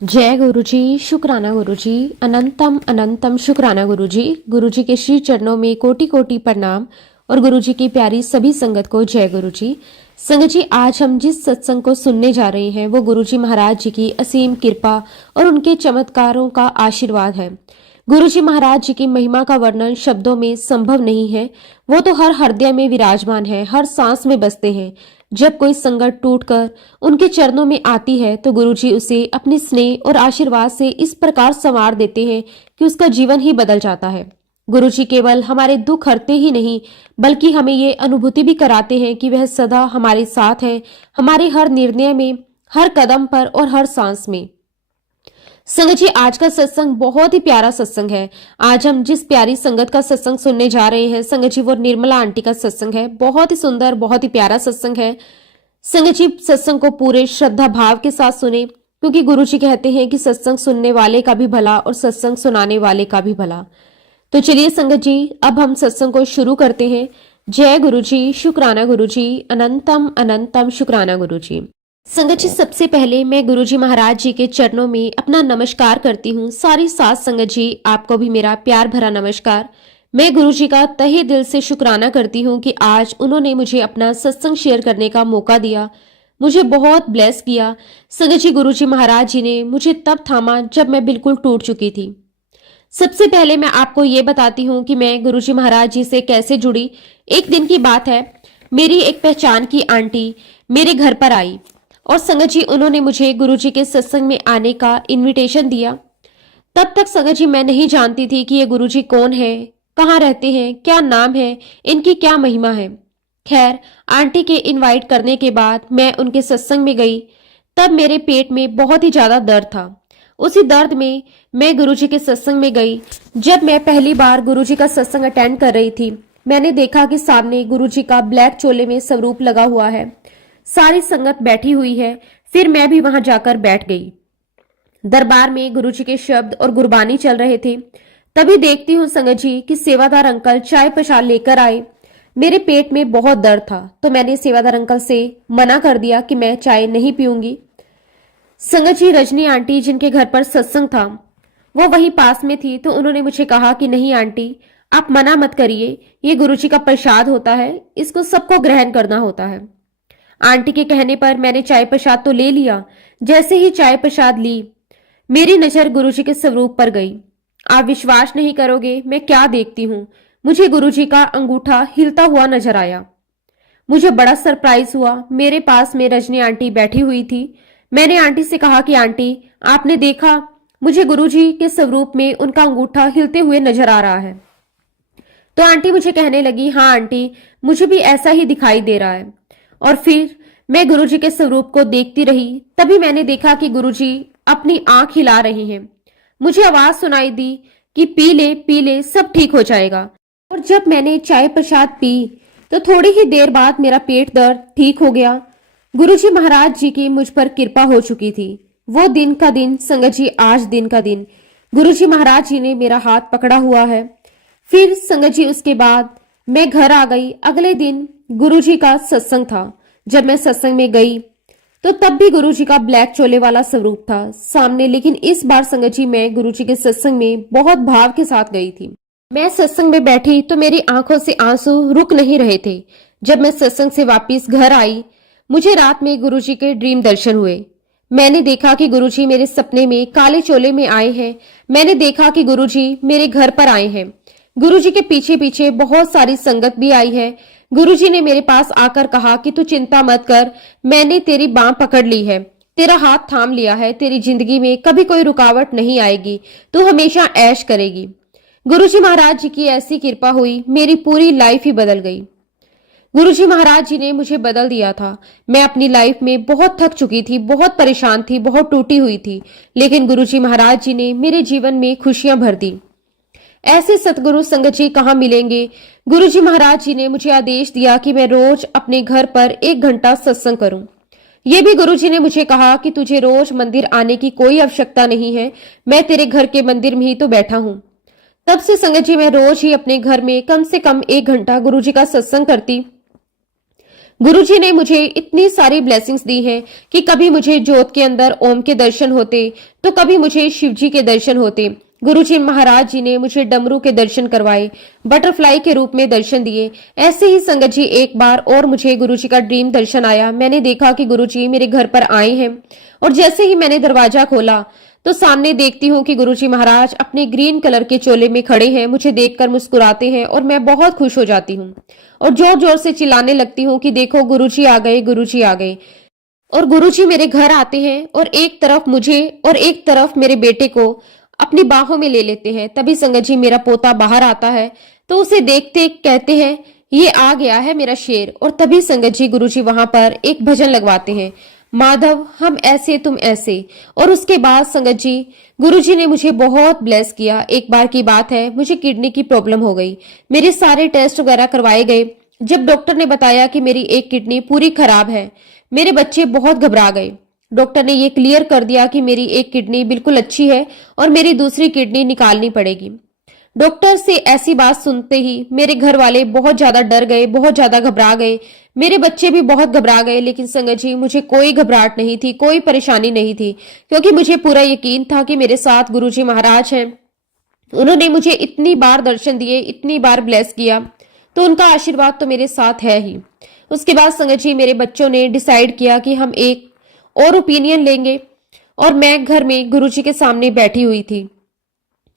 जय गुरु जी। शुक्राना गुरु जी। अनंतम अनंतम शुक्राना गुरु जी। गुरु जी के श्री चरणों में कोटि कोटि प्रणाम और गुरु जी की प्यारी सभी संगत को जय गुरु जी। संगत जी, आज हम जिस सत्संग को सुनने जा रहे हैं वो गुरु जी महाराज जी की असीम कृपा और उनके चमत्कारों का आशीर्वाद है। गुरु जी महाराज जी की महिमा का वर्णन शब्दों में संभव नहीं है। वो तो हर हृदय में विराजमान है, हर सांस में बसते हैं। जब कोई संगत टूटकर उनके चरणों में आती है तो गुरुजी उसे अपने स्नेह और आशीर्वाद से इस प्रकार संवार देते हैं कि उसका जीवन ही बदल जाता है। गुरुजी केवल हमारे दुख हरते ही नहीं बल्कि हमें ये अनुभूति भी कराते हैं कि वह सदा हमारे साथ है, हमारे हर निर्णय में, हर कदम पर और हर सांस में। संगत जी, आज का सत्संग बहुत ही प्यारा सत्संग है। आज हम जिस प्यारी संगत का सत्संग सुनने जा रहे हैं संगत जी, वो निर्मला आंटी का सत्संग है। बहुत ही सुंदर, बहुत ही प्यारा सत्संग है। संगत जी, सत्संग को पूरे श्रद्धा भाव के साथ सुने, क्योंकि गुरु जी कहते हैं कि सत्संग सुनने वाले का भी भला और सत्संग सुनाने वाले का भी भला। तो चलिए संगत जी, अब हम सत्संग को शुरू करते हैं। जय गुरु जी। शुक्राना गुरु जी। अनंतम अनंतम शुक्राना गुरु जी। संगत जी, सबसे पहले मैं गुरु जी महाराज जी के चरणों में अपना नमस्कार करती हूँ। सारी साथ संगत जी, आपको भी मेरा प्यार भरा नमस्कार। मैं गुरु जी का तहे दिल से शुक्राना करती हूँ कि आज उन्होंने मुझे अपना सत्संग शेयर करने का मौका दिया, मुझे बहुत ब्लेस किया। संगत जी, गुरु जी महाराज जी ने मुझे तब थामा जब मैं बिल्कुल टूट चुकी थी। सबसे पहले मैं आपको ये बताती हूँ कि मैं गुरु जी महाराज जी से कैसे जुड़ी। एक दिन की बात है, मेरी एक पहचान की आंटी मेरे घर पर आई और संगत जी, उन्होंने मुझे गुरु जी के सत्संग में आने का इनविटेशन दिया। तब तक संगत जी, मैं नहीं जानती थी कि ये गुरु जी कौन है, कहाँ रहते हैं, क्या नाम है, इनकी क्या महिमा है। खैर, आंटी के इनवाइट करने के बाद मैं उनके सत्संग में गई। तब मेरे पेट में बहुत ही ज्यादा दर्द था। उसी दर्द में मैं गुरु जी के सत्संग में गई। जब मैं पहली बार गुरु जी का सत्संग अटेंड कर रही थी, मैंने देखा कि सामने गुरु जी का ब्लैक चोले में स्वरूप लगा हुआ है। सारी संगत बैठी हुई है। फिर मैं भी वहां जाकर बैठ गई। दरबार में गुरु जी के शब्द और गुरबानी चल रहे थे। तभी देखती हूँ संगत जी कि सेवादार अंकल चाय प्रसाद लेकर आए। मेरे पेट में बहुत दर्द था तो मैंने सेवादार अंकल से मना कर दिया कि मैं चाय नहीं पीऊंगी। संगत जी, रजनी आंटी जिनके घर पर सत्संग था वो वहीं पास में थी, तो उन्होंने मुझे कहा कि नहीं आंटी, आप मना मत करिए, ये गुरु जी का प्रसाद होता है, इसको सबको ग्रहण करना होता है। आंटी के कहने पर मैंने चाय प्रसाद तो ले लिया। जैसे ही चाय प्रसाद ली, मेरी नजर गुरुजी के स्वरूप पर गई। आप विश्वास नहीं करोगे मैं क्या देखती हूँ। मुझे गुरुजी का अंगूठा हिलता हुआ नजर आया। मुझे बड़ा सरप्राइज हुआ। मेरे पास में रजनी आंटी बैठी हुई थी। मैंने आंटी से कहा कि आंटी, आपने देखा, मुझे गुरुजी के स्वरूप में उनका अंगूठा हिलते हुए नजर आ रहा है। तो आंटी मुझे कहने लगी, हाँ आंटी, मुझे भी ऐसा ही दिखाई दे रहा है। और फिर मैं गुरुजी के स्वरूप को देखती रही। तभी मैंने देखा कि गुरुजी अपनी आंख हिला रहे हैं। मुझे आवाज सुनाई दी कि पी ले, सब ठीक हो जाएगा। और जब मैंने चाय प्रसाद पी तो थोड़ी ही देर बाद मेरा पेट दर्द ठीक हो गया। गुरुजी महाराज जी की मुझ पर कृपा हो चुकी थी। वो दिन का दिन संगत जी, आज दिन का दिन गुरुजी महाराज जी ने मेरा हाथ पकड़ा हुआ है। फिर संगत जी, उसके बाद मैं घर आ गई। अगले दिन गुरुजी का सत्संग था। जब मैं सत्संग में गई तो तब भी गुरुजी का ब्लैक चोले वाला स्वरूप था सामने, लेकिन इस बार संगत जी मैं गुरुजी के सत्संग में बहुत भाव के साथ गई थी। मैं सत्संग में बैठी तो मेरी आंखों से आंसू रुक नहीं रहे थे। जब मैं सत्संग से वापस घर आई, मुझे रात में गुरुजी के ड्रीम दर्शन हुए। मैंने देखा कि गुरुजी मेरे सपने में काले चोले में आए हैं। मैंने देखा कि गुरुजी मेरे घर पर आए हैं। गुरुजी के पीछे पीछे बहुत सारी संगत भी आई है। गुरुजी ने मेरे पास आकर कहा कि तू चिंता मत कर, मैंने तेरी बांह पकड़ ली है, तेरा हाथ थाम लिया है, तेरी जिंदगी में कभी कोई रुकावट नहीं आएगी, तू हमेशा ऐश करेगी। गुरुजी महाराज जी की ऐसी कृपा हुई, मेरी पूरी लाइफ ही बदल गई। गुरुजी महाराज जी ने मुझे बदल दिया था। मैं अपनी लाइफ में बहुत थक चुकी थी, बहुत परेशान थी, बहुत टूटी हुई थी, लेकिन गुरुजी महाराज जी ने मेरे जीवन में खुशियां भर दी। ऐसे सतगुरु संगत जी कहाँ मिलेंगे। गुरुजी महाराज जी ने मुझे आदेश दिया कि मैं रोज अपने घर पर 1 घंटा सत्संग करूं। ये भी गुरुजी ने मुझे कहा कि तुझे रोज मंदिर आने की कोई आवश्यकता नहीं है, मैं तेरे घर के मंदिर में ही तो बैठा हूं। तब से संगत जी मैं रोज ही अपने घर में कम से कम 1 घंटा गुरुजी का सत्संग करती। गुरुजी ने मुझे इतनी सारी ब्लेसिंग्स दी हैं कि कभी मुझे ज्योत के अंदर ओम के दर्शन होते, तो कभी मुझे शिव जी के दर्शन होते। गुरुजी महाराज जी ने मुझे डमरू के दर्शन करवाए, बटरफ्लाई के रूप में दर्शन दिए। ऐसे ही संगत जी एक बार और मुझे गुरुजी का ड्रीम दर्शन आया। मैंने देखा कि गुरुजी मेरे घर पर आए हैं और जैसे ही मैंने दरवाजा खोला तो सामने देखती हूँ कि गुरुजी महाराज अपने ग्रीन कलर के चोले में खड़े हैं। मुझे देखकर मुस्कुराते हैं और मैं बहुत खुश हो जाती हूँ और जोर जोर से चिल्लाने लगती हूँ कि देखो गुरुजी आ गए, गुरुजी आ गए। और गुरुजी मेरे घर आते हैं और एक तरफ मुझे और एक तरफ मेरे बेटे को अपनी बाहों में ले लेते हैं। तभी संगत जी मेरा पोता बाहर आता है तो उसे देखते कहते हैं ये आ गया है मेरा शेर। और तभी संगत जी गुरुजी वहां पर एक भजन लगवाते हैं, माधव हम ऐसे तुम ऐसे। और उसके बाद संगत जी गुरुजी ने मुझे बहुत ब्लेस किया। एक बार की बात है, मुझे किडनी की प्रॉब्लम हो गई। मेरे सारे टेस्ट वगैरह करवाए गए। जब डॉक्टर ने बताया कि मेरी एक किडनी पूरी खराब है, मेरे बच्चे बहुत घबरा गए। डॉक्टर ने ये क्लियर कर दिया कि मेरी एक किडनी बिल्कुल अच्छी है और मेरी दूसरी किडनी निकालनी पड़ेगी। डॉक्टर से ऐसी बात सुनते ही मेरे घर वाले बहुत ज्यादा डर गए, बहुत ज्यादा घबरा गए। मेरे बच्चे भी बहुत घबरा गए। लेकिन संगत जी मुझे कोई घबराहट नहीं थी, कोई परेशानी नहीं थी, क्योंकि मुझे पूरा यकीन था कि मेरे साथ गुरुजी महाराज हैं। उन्होंने मुझे इतनी बार दर्शन दिए, इतनी बार ब्लेस किया, तो उनका आशीर्वाद तो मेरे साथ है ही। उसके बाद संगत जी मेरे बच्चों ने डिसाइड किया कि हम एक और ओपिनियन लेंगे और मैं घर में गुरुजी के सामने बैठी हुई थी,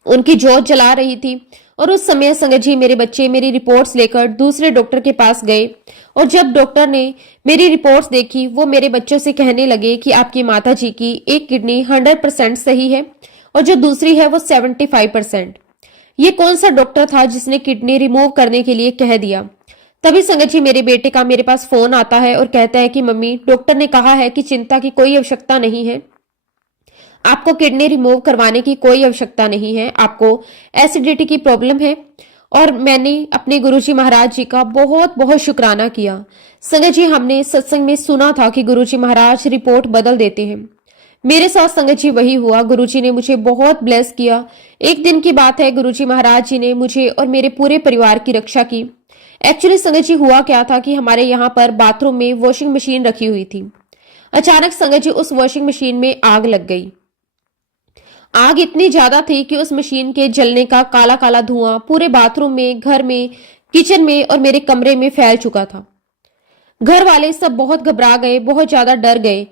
उनकी जोत जला रही थी। और उस समय संगत जी मेरे बच्चे मेरी रिपोर्ट्स लेकर दूसरे डॉक्टर के पास गए और जब डॉक्टर ने मेरी रिपोर्ट्स देखी, वो मेरे बच्चों से कहने लगे कि आपकी माता जी की एक किडनी 100% सही है और जो दूसरी है वो 75%। ये कौन सा डॉक्टर था जिसने किडनी रिमूव करने के लिए कह दिया? तभी संगत जी मेरे बेटे का मेरे पास फोन आता है और कहता है कि मम्मी डॉक्टर ने कहा है कि चिंता की कोई आवश्यकता नहीं है, आपको किडनी रिमूव करवाने की कोई आवश्यकता नहीं है, आपको एसिडिटी की प्रॉब्लम है। और मैंने अपने गुरुजी महाराज जी का बहुत बहुत शुक्राना किया। संगत जी हमने सत्संग में सुना था कि गुरुजी महाराज रिपोर्ट बदल देते हैं। मेरे साथ संगत जी वही हुआ। गुरुजी ने मुझे बहुत ब्लेस किया। एक दिन की बात है, गुरुजी महाराज जी ने मुझे और मेरे पूरे परिवार की रक्षा की। एक्चुअली संगत जी हुआ क्या था कि हमारे यहाँ पर बाथरूम में वॉशिंग मशीन रखी हुई थी। अचानक संगत जी उस वॉशिंग मशीन में आग लग गई। आग इतनी ज्यादा थी कि उस मशीन के जलने का काला काला धुआं पूरे बाथरूम में, घर में, किचन में और मेरे कमरे में फैल चुका था। घर वाले सब बहुत घबरा गए, बहुत ज्यादा डर गए।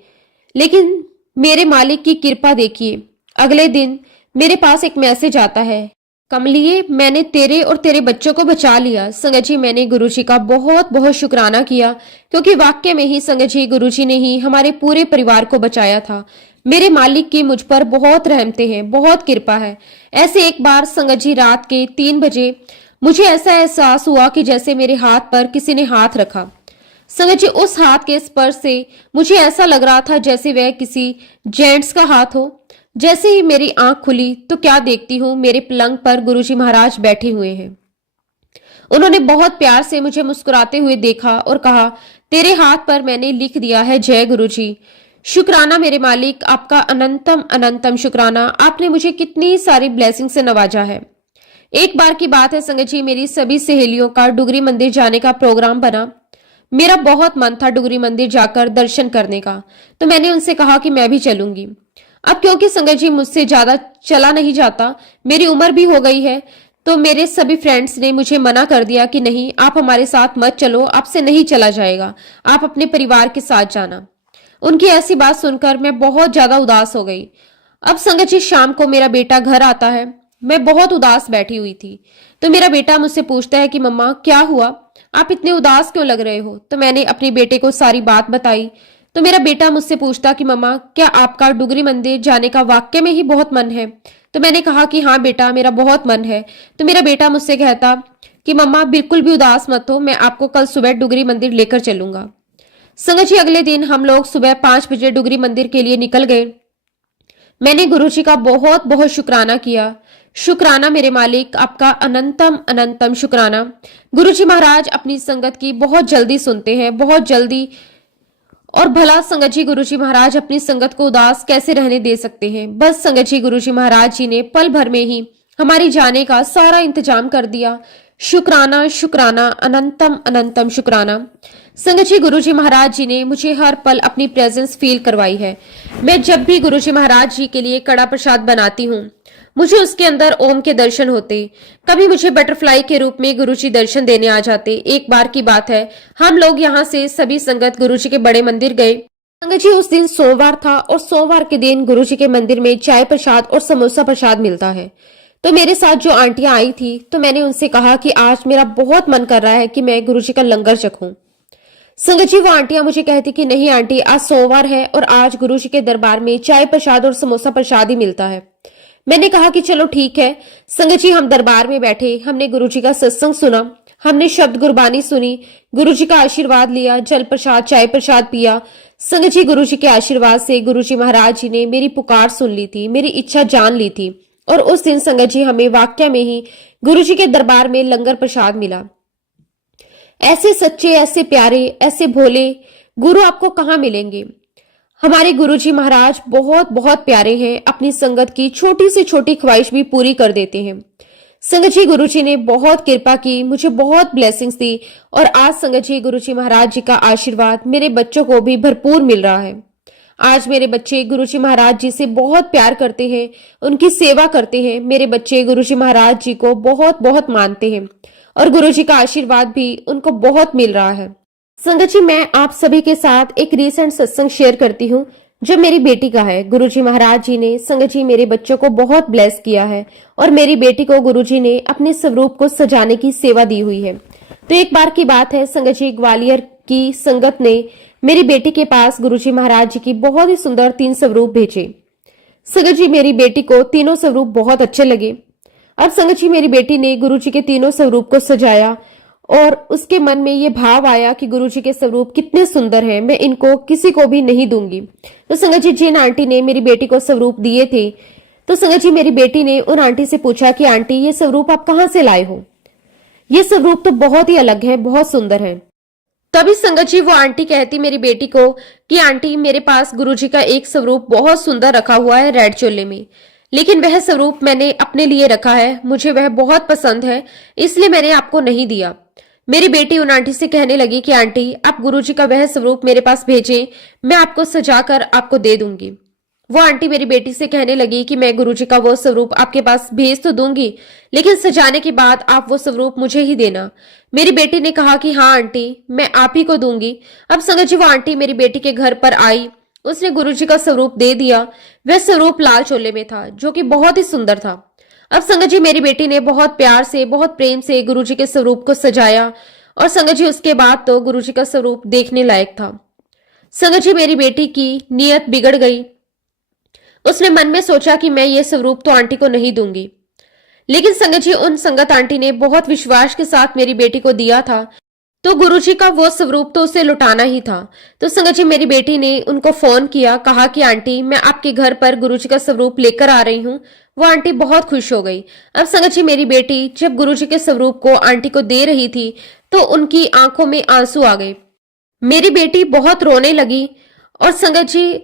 लेकिन मेरे मालिक की कृपा देखिए, अगले दिन मेरे पास एक मैसेज आता है, कमलिए मैंने तेरे और तेरे बच्चों को बचा लिया। संगत जी मैंने गुरुजी का बहुत बहुत शुक्राना किया, क्योंकि वाकई में ही संगत जी गुरुजी ने ही हमारे पूरे परिवार को बचाया था। मेरे मालिक की मुझ पर बहुत रहमतें हैं, बहुत कृपा है। ऐसे एक बार संगत जी रात के 3 बजे मुझे ऐसा एहसास हुआ कि जैसे मेरे हाथ पर किसी ने हाथ रखा। संगत जी उस हाथ के स्पर्श से मुझे ऐसा लग रहा था जैसे वह किसी जेंट्स का हाथ हो। जैसे ही मेरी आंख खुली तो क्या देखती हूँ, मेरे पलंग पर गुरुजी महाराज बैठे हुए हैं। उन्होंने बहुत प्यार से मुझे मुस्कुराते हुए देखा और कहा, तेरे हाथ पर मैंने लिख दिया है जय गुरुजी। शुक्राना मेरे मालिक, आपका अनंतम अनंतम शुक्राना। आपने मुझे कितनी सारी ब्लेसिंग से नवाजा है। एक बार की बात है संगत जी, मेरी सभी सहेलियों का डुगरी मंदिर जाने का प्रोग्राम बना। मेरा बहुत मन था डुगरी मंदिर जाकर दर्शन करने का, तो मैंने उनसे कहा कि मैं भी चलूंगी। अब क्योंकि संगत जी मुझसे ज्यादा चला नहीं जाता, मेरी उम्र भी हो गई है, तो मेरे सभी फ्रेंड्स ने मुझे मना कर दिया कि नहीं आप हमारे साथ मत चलो, आपसे नहीं चला जाएगा, आप अपने परिवार के साथ जाना। उनकी ऐसी बात सुनकर मैं बहुत ज्यादा उदास हो गई। अब संगत जी शाम को मेरा बेटा घर आता है। मैं बहुत उदास बैठी हुई थी, तो मेरा बेटा मुझसे पूछता है कि मम्मा क्या हुआ, आप इतने उदास क्यों लग रहे हो? तो मैंने अपने बेटे को सारी बात बताई। तो मेरा बेटा मुझसे पूछता कि मम्मा क्या आपका डुगरी मंदिर जाने का वाकई में ही बहुत मन है? तो मैंने कहा कि हाँ बेटा मेरा बहुत मन है। तो मेरा बेटा मुझसे कहता कि मम्मा बिल्कुल भी उदास मत हो, मैं आपको कल सुबह डुगरी मंदिर लेकर चलूंगा। संगत जी अगले दिन हम लोग सुबह 5 बजे डुगरी मंदिर के लिए निकल गए। मैंने गुरुजी का बहुत बहुत शुक्राना किया। शुक्राना मेरे मालिक, आपका अनंतम अनंतम शुक्राना। गुरुजी महाराज अपनी संगत की बहुत जल्दी सुनते हैं, बहुत जल्दी। और भला संगत जी गुरुजी महाराज अपनी संगत को उदास कैसे रहने दे सकते हैं? बस संगत जी गुरुजी महाराज जी ने पल भर में ही हमारी जाने का सारा इंतजाम कर दिया। शुक्राना शुक्राना, अनंतम अनंतम शुक्राना। संगत जी, गुरुजी महाराज जी ने मुझे हर पल अपनी प्रेजेंस फील करवाई है। मैं जब भी गुरुजी महाराज जी के लिए कड़ा प्रसाद बनाती हूँ, मुझे उसके अंदर ओम के दर्शन होते। कभी मुझे बटरफ्लाई के रूप में गुरुजी दर्शन देने आ जाते। एक बार की बात है, हम लोग यहाँ से सभी संगत गुरुजी के बड़े मंदिर गए। संगत जी, उस दिन सोमवार था और सोमवार के दिन गुरुजी के मंदिर में चाय प्रसाद और समोसा प्रसाद मिलता है। तो मेरे साथ जो आंटियां आई थी, तो मैंने उनसे कहा कि आज मेरा बहुत मन कर रहा है कि मैं गुरुजी का लंगर चखूं। संगत जी, वो आंटियां मुझे कहती कि नहीं आंटी, आज सोमवार है और आज गुरुजी के दरबार में चाय प्रसाद और समोसा प्रसाद ही मिलता है। मैंने कहा कि चलो ठीक है। संगत जी, हम दरबार में बैठे, हमने गुरुजी का सत्संग सुना, हमने शब्द गुरबानी सुनी, गुरुजी का आशीर्वाद लिया, जल प्रसाद चाय प्रसाद पिया। संगत जी, गुरुजी के आशीर्वाद से गुरुजी महाराज जी ने मेरी पुकार सुन ली थी, मेरी इच्छा जान ली थी। और उस दिन संगत जी, हमें वाकया में ही गुरुजी के दरबार में लंगर प्रसाद मिला। ऐसे सच्चे, ऐसे प्यारे, ऐसे भोले गुरु आपको कहाँ मिलेंगे। हमारे गुरुजी महाराज बहुत बहुत प्यारे हैं, अपनी संगत की छोटी से छोटी ख्वाहिश भी पूरी कर देते हैं। संगत जी, गुरुजी ने बहुत कृपा की, मुझे बहुत ब्लेसिंग्स दी और आज संगत जी, गुरुजी महाराज जी का आशीर्वाद मेरे बच्चों को भी भरपूर मिल रहा है। आज मेरे बच्चे गुरुजी महाराज जी से बहुत प्यार करते हैं, उनकी सेवा करते हैं। मेरे बच्चे गुरुजी महाराज जी को बहुत बहुत मानते हैं और गुरुजी का आशीर्वाद भी उनको बहुत मिल रहा है। संगत जी, मैं आप सभी के साथ एक रीसेंट सत्संग शेयर करती हूँ जो मेरी बेटी का है। गुरुजी महाराज जी ने संगत जी मेरे बच्चों को बहुत ब्लेस किया है और मेरी बेटी को गुरुजी ने अपने स्वरूप को सजाने की सेवा दी हुई है। तो एक बार की बात है, संगत जी, ग्वालियर की संगत ने मेरी बेटी के पास गुरुजी महाराज जी की बहुत ही सुंदर 3 स्वरूप भेजे। संगत जी, मेरी बेटी को तीनों स्वरूप बहुत अच्छे लगे। अब संगत जी, मेरी बेटी ने गुरुजी के तीनों स्वरूप को सजाया और उसके मन में ये भाव आया कि गुरुजी के स्वरूप कितने सुंदर हैं, मैं इनको किसी को भी नहीं दूंगी। तो संगत जी, जिन आंटी ने मेरी बेटी को स्वरूप दिए थे, तो संगत जी, मेरी बेटी ने उन आंटी से पूछा कि आंटी, ये स्वरूप आप कहाँ से लाए हो? ये स्वरूप तो बहुत ही अलग है, बहुत सुंदर है। तभी संगत जी, वो आंटी कहती मेरी बेटी को कि आंटी, मेरे पास गुरुजी का एक स्वरूप बहुत सुंदर रखा हुआ है रेड चोले में, लेकिन वह स्वरूप मैंने अपने लिए रखा है, मुझे वह बहुत पसंद है, इसलिए मैंने आपको नहीं दिया। मेरी बेटी उन आंटी से कहने लगी कि आंटी, आप गुरुजी का वह स्वरूप मेरे पास भेजें, मैं आपको सजाकर आपको दे दूंगी। वो आंटी मेरी बेटी से कहने लगी कि मैं गुरुजी का वो स्वरूप आपके पास भेज तो दूंगी, लेकिन सजाने के बाद आप वो स्वरूप मुझे ही देना। मेरी बेटी ने कहा कि हाँ आंटी, मैं आप ही को दूंगी। अब संगत जी, वो आंटी मेरी बेटी के घर पर आई, उसने गुरुजी का स्वरूप दे दिया। वह स्वरूप लाल चोले में था, जो कि बहुत ही सुंदर था। अब संगत जी, मेरी बेटी ने बहुत प्यार से, बहुत प्रेम से गुरुजी के स्वरूप को सजाया और संगत जी, उसके बाद तो गुरुजी का स्वरूप देखने लायक था। संगत जी, मेरी बेटी की नीयत बिगड़ गई। उसने मन में सोचा कि मैं ये स्वरूप तो आंटी को नहीं दूंगी, लेकिन संगत जी, उन संगत आंटी ने बहुत विश्वास के साथ मेरी बेटी को दिया था, तो गुरुजी का वो स्वरूप तो उसे लुटाना ही था। तो संगत जी, मेरी बेटी ने उनको फोन किया, कहा कि आंटी, मैं आपके घर पर गुरुजी का स्वरूप लेकर आ रही हूँ। वो आंटी बहुत खुश हो गई। अब संगत जी, मेरी बेटी जब गुरुजी के स्वरूप को आंटी को दे रही थी, तो उनकी आंखों में आंसू आ गए। मेरी बेटी बहुत रोने लगी और संगत जी,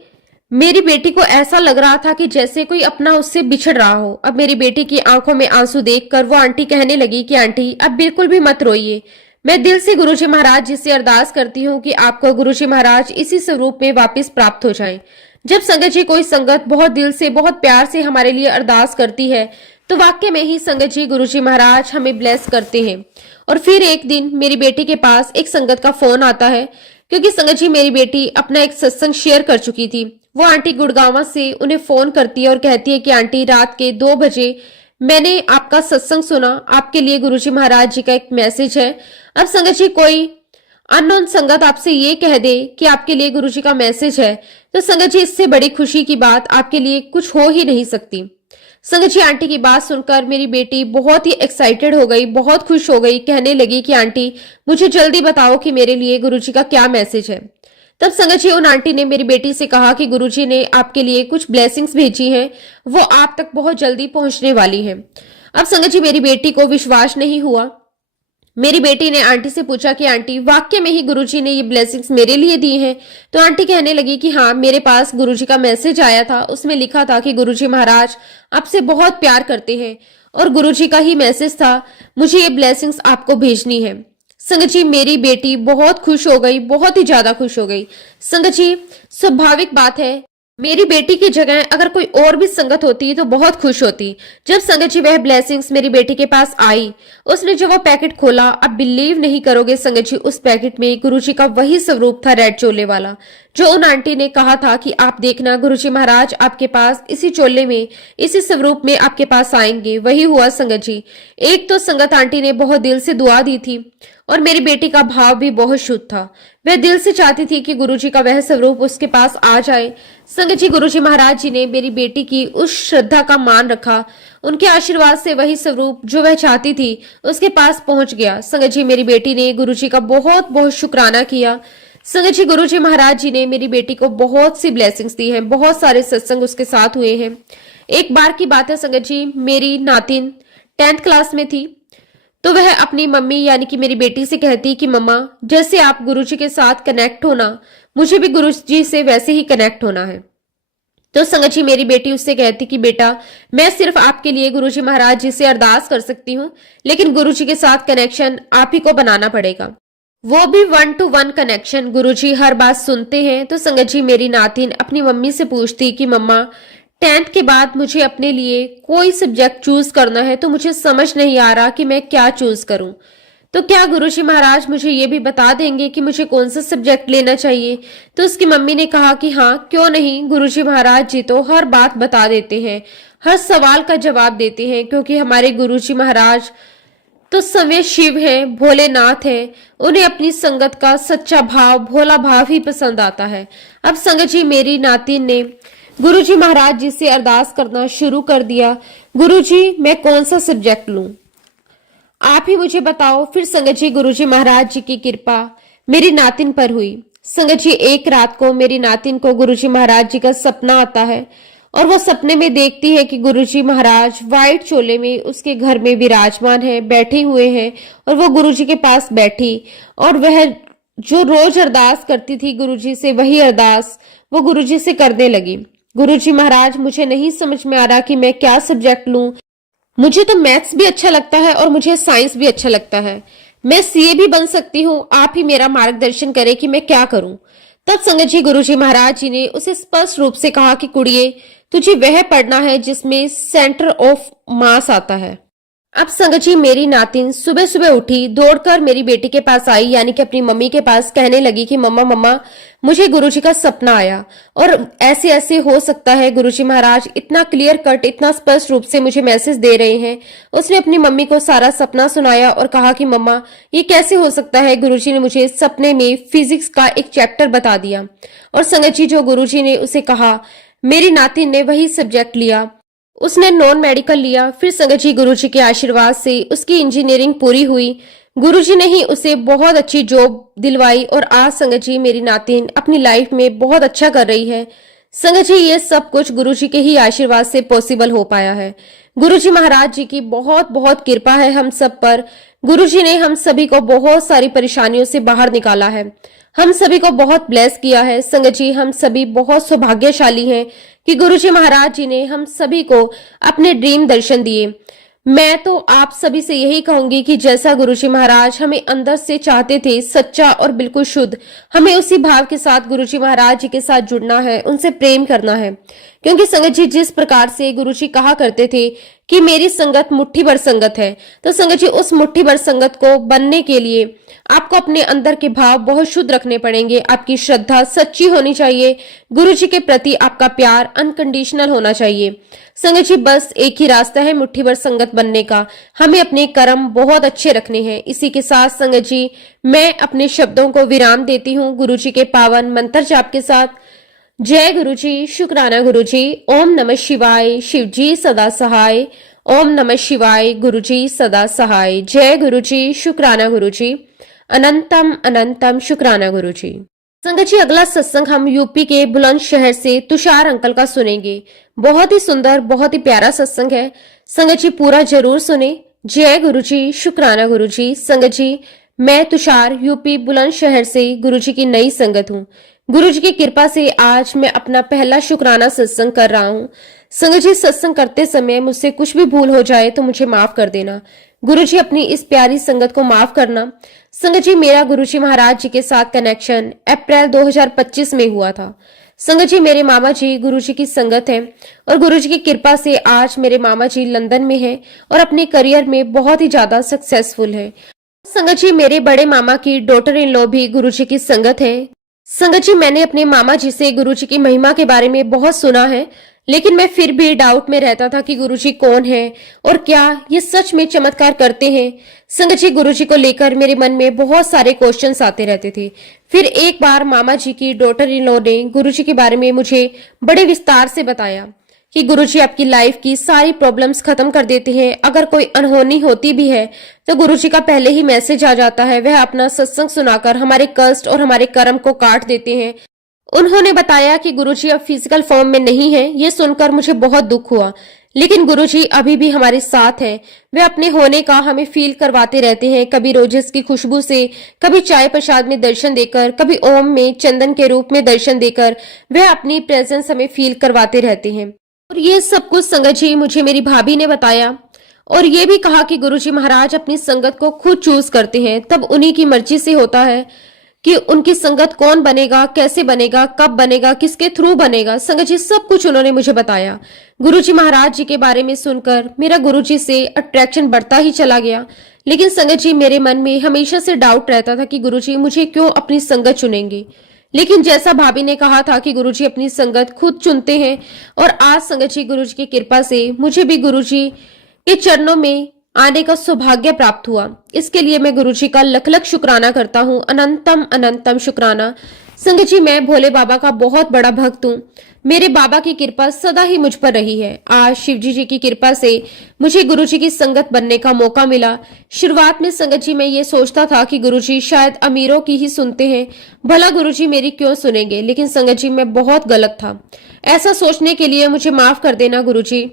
मेरी बेटी को ऐसा लग रहा था कि जैसे कोई अपना उससे बिछड़ रहा हो। अब मेरी बेटी की आंखों में आंसू देखकर वो आंटी कहने लगी कि आंटी, अब बिल्कुल भी मत रोइए, मैं दिल से गुरुजी महाराज जी से अरदास करती हूँ कि आपको गुरुजी महाराज इसी स्वरूप में वापस प्राप्त हो जाएं। जब संगत जी, कोई संगत बहुत दिल से, बहुत प्यार से हमारे लिए अरदास करती है, तो वाक्य में ही संगत जी, गुरुजी महाराज हमें ब्लेस करते हैं। और फिर एक दिन मेरी बेटी के पास एक संगत का फोन आता है, क्योंकि संगत जी, मेरी बेटी अपना एक सत्संग शेयर कर चुकी थी। वो आंटी गुड़गांव से उन्हें फोन करती है और कहती है कि आंटी, रात के 2 बजे मैंने आपका सत्संग सुना, आपके लिए गुरुजी महाराज जी का एक मैसेज है। अब संगत जी, कोई अननोन संगत आपसे ये कह दे कि आपके लिए गुरुजी का मैसेज है, तो संगत जी, इससे बड़ी खुशी की बात आपके लिए कुछ हो ही नहीं सकती। संगत जी, आंटी की बात सुनकर मेरी बेटी बहुत ही एक्साइटेड हो गई, बहुत खुश हो गई, कहने लगी कि आंटी, मुझे जल्दी बताओ कि मेरे लिए गुरुजी का क्या मैसेज है। तब संगत जी, उन आंटी ने मेरी बेटी से कहा कि गुरुजी ने आपके लिए कुछ ब्लेसिंग्स भेजी हैं, वो आप तक बहुत जल्दी पहुंचने वाली हैं। अब संगत जी, मेरी बेटी को विश्वास नहीं हुआ। मेरी बेटी ने आंटी से पूछा कि आंटी, वाकई में ही गुरुजी ने ये ब्लेसिंग्स मेरे लिए दी हैं? तो आंटी कहने लगी कि हाँ, मेरे पास गुरुजी का मैसेज आया था, उसमें लिखा था कि गुरुजी महाराज आपसे बहुत प्यार करते हैं और गुरुजी का ही मैसेज था, मुझे ये ब्लेसिंग्स आपको भेजनी है। संगत जी मेरी बेटी बहुत खुश हो गई, बहुत ही ज्यादा खुश हो गई। संगत जी स्वाभाविक बात है, मेरी बेटी की जगह अगर कोई और भी संगत होती तो बहुत खुश होती। जब संगत जी वह ब्लेसिंग्स मेरी बेटी के पास आई, उसने जब वो पैकेट खोला, आप बिलीव नहीं करोगे संगत जी, उस पैकेट में गुरुजी का वही स्वरूप था, रेड चोले वाला, जो उन आंटी ने कहा था कि आप देखना गुरुजी महाराज आपके पास इसी चोले में, इसी स्वरूप में आपके पास आएंगे। वही हुआ संगत जी। एक तो संगत आंटी ने बहुत दिल से दुआ दी थी और मेरी बेटी का भाव भी बहुत शुद्ध था। वह दिल से चाहती थी कि गुरुजी का वह स्वरूप उसके पास आ जाए। संगत जी गुरुजी महाराज जी ने मेरी बेटी की उस श्रद्धा का मान रखा। उनके आशीर्वाद से वही स्वरूप जो वह चाहती थी उसके पास पहुंच गया। संगत जी मेरी बेटी ने गुरुजी का बहुत बहुत शुक्राना किया। संगत जी गुरुजी महाराज जी ने मेरी बेटी को बहुत सी ब्लेसिंग्स दी हैं, बहुत सारे सत्संग उसके साथ हुए हैं। एक बार की बात है संगत जी, मेरी नातिन 10th क्लास में थी, तो वह अपनी मम्मी यानी कि मेरी बेटी से कहती कि मम्मा जैसे आप गुरुजी के साथ कनेक्ट होना, मुझे भी गुरुजी से वैसे ही कनेक्ट होना है। तो संगत जी मेरी बेटी उससे कहती कि बेटा मैं सिर्फ आपके लिए गुरुजी महाराज जी से अरदास कर सकती हूँ, लेकिन गुरुजी के साथ कनेक्शन आप ही को बनाना पड़ेगा, वो भी 1 to 1 कनेक्शन। गुरुजी हर बात सुनते हैं। तो संगत जी मेरी नातिन अपनी मम्मी से पूछती कि मम्मा 10th के बाद मुझे अपने लिए कोई सब्जेक्ट चूज करना है, तो मुझे समझ नहीं आ रहा कि मैं क्या चूज करूं, तो क्या गुरुजी महाराज मुझे ये भी बता देंगे कि मुझे कौन सा सब्जेक्ट लेना चाहिए। तो उसकी मम्मी ने कहा कि हाँ क्यों नहीं, गुरुजी महाराज जी तो हर बात बता देते हैं, हर सवाल का जवाब देते हैं, क्योंकि हमारे गुरुजी महाराज तो स्वयं शिव है, भोलेनाथ है। उन्हें अपनी संगत का सच्चा भाव, भोला भाव ही पसंद आता है। अब संगत जी मेरी नातिन ने गुरुजी महाराज जी से अरदास करना शुरू कर दिया, गुरुजी मैं कौन सा सब्जेक्ट लूं, आप ही मुझे बताओ। फिर संगत जी गुरुजी महाराज जी की कृपा मेरी नातिन पर हुई। संगत जी एक रात को मेरी नातिन को गुरुजी महाराज जी का सपना आता है और वो सपने में देखती है कि गुरुजी महाराज व्हाइट चोले में उसके घर में विराजमान है, बैठे हुए हैं, और वो गुरुजी के पास बैठी और वह जो रोज अरदास करती थी गुरुजी से, वही अरदास वो गुरुजी से करने लगी। गुरुजी महाराज मुझे नहीं समझ में आ रहा कि मैं क्या सब्जेक्ट लूं, मुझे तो मैथ्स भी अच्छा लगता है और मुझे साइंस भी अच्छा लगता है, मैं सीए भी बन सकती हूँ, आप ही मेरा मार्गदर्शन करें कि मैं क्या करूं। तब संगत जी गुरुजी महाराज जी ने उसे स्पष्ट रूप से कहा कि कुड़िए तुझे वह पढ़ना है जिसमें सेंटर ऑफ मास आता है। अब संगत जी मेरी नातिन सुबह सुबह उठी, दौड़कर मेरी बेटी के पास आई, यानी कि अपनी मम्मी के पास, कहने लगी कि मम्मा मम्मा मुझे गुरुजी का सपना आया और ऐसे ऐसे हो सकता है, गुरुजी महाराज इतना क्लियर कट, इतना स्पष्ट रूप से मुझे मैसेज दे रहे हैं। उसने अपनी मम्मी को सारा सपना सुनाया और कहा कि मम्मा ये कैसे हो सकता है, गुरुजी ने मुझे सपने में फिजिक्स का एक चैप्टर बता दिया। और संगत जी जो गुरुजी ने उसे कहा, मेरी नातिन ने वही सब्जेक्ट लिया, उसने नॉन मेडिकल लिया। फिर संगत जी गुरुजी के आशीर्वाद से उसकी इंजीनियरिंग पूरी हुई, गुरुजी ने ही उसे बहुत अच्छी जॉब दिलवाई और आज संगत जी मेरी नातिन अपनी लाइफ में बहुत अच्छा कर रही है। संगत जी ये सब कुछ गुरुजी के ही आशीर्वाद से पॉसिबल हो पाया है। गुरुजी महाराज जी की बहुत बहुत कृपा है हम सब पर। गुरुजी ने हम सभी को बहुत सारी परेशानियों से बाहर निकाला है, हम सभी को बहुत ब्लेस किया है। संगत जी हम सभी बहुत सौभाग्यशाली हैं कि गुरुजी महाराज जी ने हम सभी को अपने ड्रीम दर्शन दिए। मैं तो आप सभी से यही कहूंगी कि जैसा गुरुजी महाराज हमें अंदर से चाहते थे, सच्चा और बिल्कुल शुद्ध, हमें उसी भाव के साथ गुरुजी महाराज जी के साथ जुड़ना है, उनसे प्रेम करना है। क्योंकि संगत जी जिस प्रकार से गुरुजी कहा करते थे कि मेरी संगत मुट्ठी भर संगत है, तो संगत जी उस मुट्ठी भर संगत को बनने के लिए आपको अपने अंदर के भाव बहुत शुद्ध रखने पड़ेंगे। आपकी श्रद्धा सच्ची होनी चाहिए, गुरुजी के प्रति आपका प्यार अनकंडीशनल होना चाहिए। संगत जी बस एक ही रास्ता है मुट्ठी भर संगत बनने का, हमें अपने कर्म बहुत अच्छे रखने हैं। इसी के साथ संगत जी मैं अपने शब्दों को विराम देती हूँ गुरुजी के पावन मंत्र जाप के साथ। जय गुरुजी, शुक्राना गुरुजी, ओम नमः शिवाय, शिवजी सदा सहाय, ओम नमः शिवाय, गुरुजी सदा सहाय। जय गुरुजी, शुक्राना गुरुजी, अनंतम अनंतम शुक्राना गुरुजी। संगत जी अगला सत्संग हम यूपी के बुलंदशहर से तुषार अंकल का सुनेंगे। बहुत ही सुंदर, बहुत ही प्यारा सत्संग है। संगत जी पूरा जरूर सुने। जय गुरुजी, शुक्राना गुरुजी। संगत जी मैं तुषार यूपी बुलंदशहर से गुरुजी की नई संगत हूँ। गुरुजी की कृपा से आज मैं अपना पहला शुक्राना सत्संग कर रहा हूँ। संगत जी सत्संग करते समय मुझसे कुछ भी भूल हो जाए तो मुझे माफ कर देना। गुरुजी अपनी इस प्यारी संगत को माफ करना। संगत जी, मेरा गुरुजी महाराज जी के साथ कनेक्शन अप्रैल 2025 में हुआ था। संगत जी, मेरे मामा जी गुरुजी की संगत है और गुरुजी की कृपा से आज मेरे मामा जी लंदन में हैं और अपने करियर में बहुत ही ज्यादा सक्सेसफुल है। संगत जी, मेरे बड़े मामा की डॉटर इन लॉ भी गुरुजी की संगत है। संगत जी, मैंने अपने मामा जी से गुरुजी की महिमा के बारे में बहुत सुना है, लेकिन मैं फिर भी डाउट में रहता था कि गुरुजी कौन है और क्या ये सच में चमत्कार करते हैं। संगत जी, गुरुजी को लेकर मेरे मन में बहुत सारे क्वेश्चंस आते रहते थे। फिर एक बार मामा जी की डॉटर इन लॉ ने गुरुजी के बारे में मुझे बड़े विस्तार से बताया कि गुरुजी आपकी लाइफ की सारी प्रॉब्लम्स खत्म कर देते हैं। अगर कोई अनहोनी होती भी है तो गुरुजी का पहले ही मैसेज आ जाता है। वह अपना सत्संग सुनाकर हमारे कष्ट और हमारे कर्म को काट देते हैं। उन्होंने बताया कि गुरुजी अब फिजिकल फॉर्म में नहीं है। ये सुनकर मुझे बहुत दुख हुआ, लेकिन गुरुजी अभी भी हमारे साथ हैं। वे अपने होने का हमें फील करवाते रहते हैं, कभी रोजेस की खुशबू से, कभी चाय प्रसाद में दर्शन देकर, कभी ओम में चंदन के रूप में दर्शन देकर वह अपनी प्रेजेंस हमें फील करवाते रहते हैं। और ये सब कुछ संगत जी मुझे मेरी भाभी ने बताया और ये भी कहा कि गुरुजी महाराज अपनी संगत को खुद चूज करते हैं, तब उन्हीं की मर्जी से होता है कि उनकी संगत कौन बनेगा, कैसे बनेगा, कब बनेगा, किसके थ्रू बनेगा। संगत जी सब कुछ उन्होंने मुझे बताया। गुरुजी महाराज जी के बारे में सुनकर मेरा गुरुजी से अट्रैक्शन बढ़ता ही चला गया, लेकिन संगत जी मेरे मन में हमेशा से डाउट रहता था कि गुरुजी मुझे क्यों अपनी संगत चुनेंगे। लेकिन जैसा भाभी ने कहा था कि गुरुजी अपनी संगत खुद चुनते हैं और आज संगत जी गुरुजी की कृपा से मुझे भी गुरुजी के चरणों में आने का सौभाग्य प्राप्त हुआ। इसके लिए मैं गुरुजी का लख लख शुक्राना करता हूँ, अनंतम अनंतम शुक्राना। संगत जी, मैं भोले बाबा का बहुत बड़ा भक्त हूँ। मेरे बाबा की कृपा सदा ही मुझ पर रही है। आज शिवजी जी की कृपा से मुझे गुरुजी की संगत बनने का मौका मिला। शुरुआत में संगत जी मैं ये सोचता था कि गुरुजी शायद अमीरों की ही सुनते हैं, भला गुरुजी मेरी क्यों सुनेंगे, लेकिन संगत जी मैं बहुत गलत था। ऐसा सोचने के लिए मुझे माफ कर देना गुरुजी।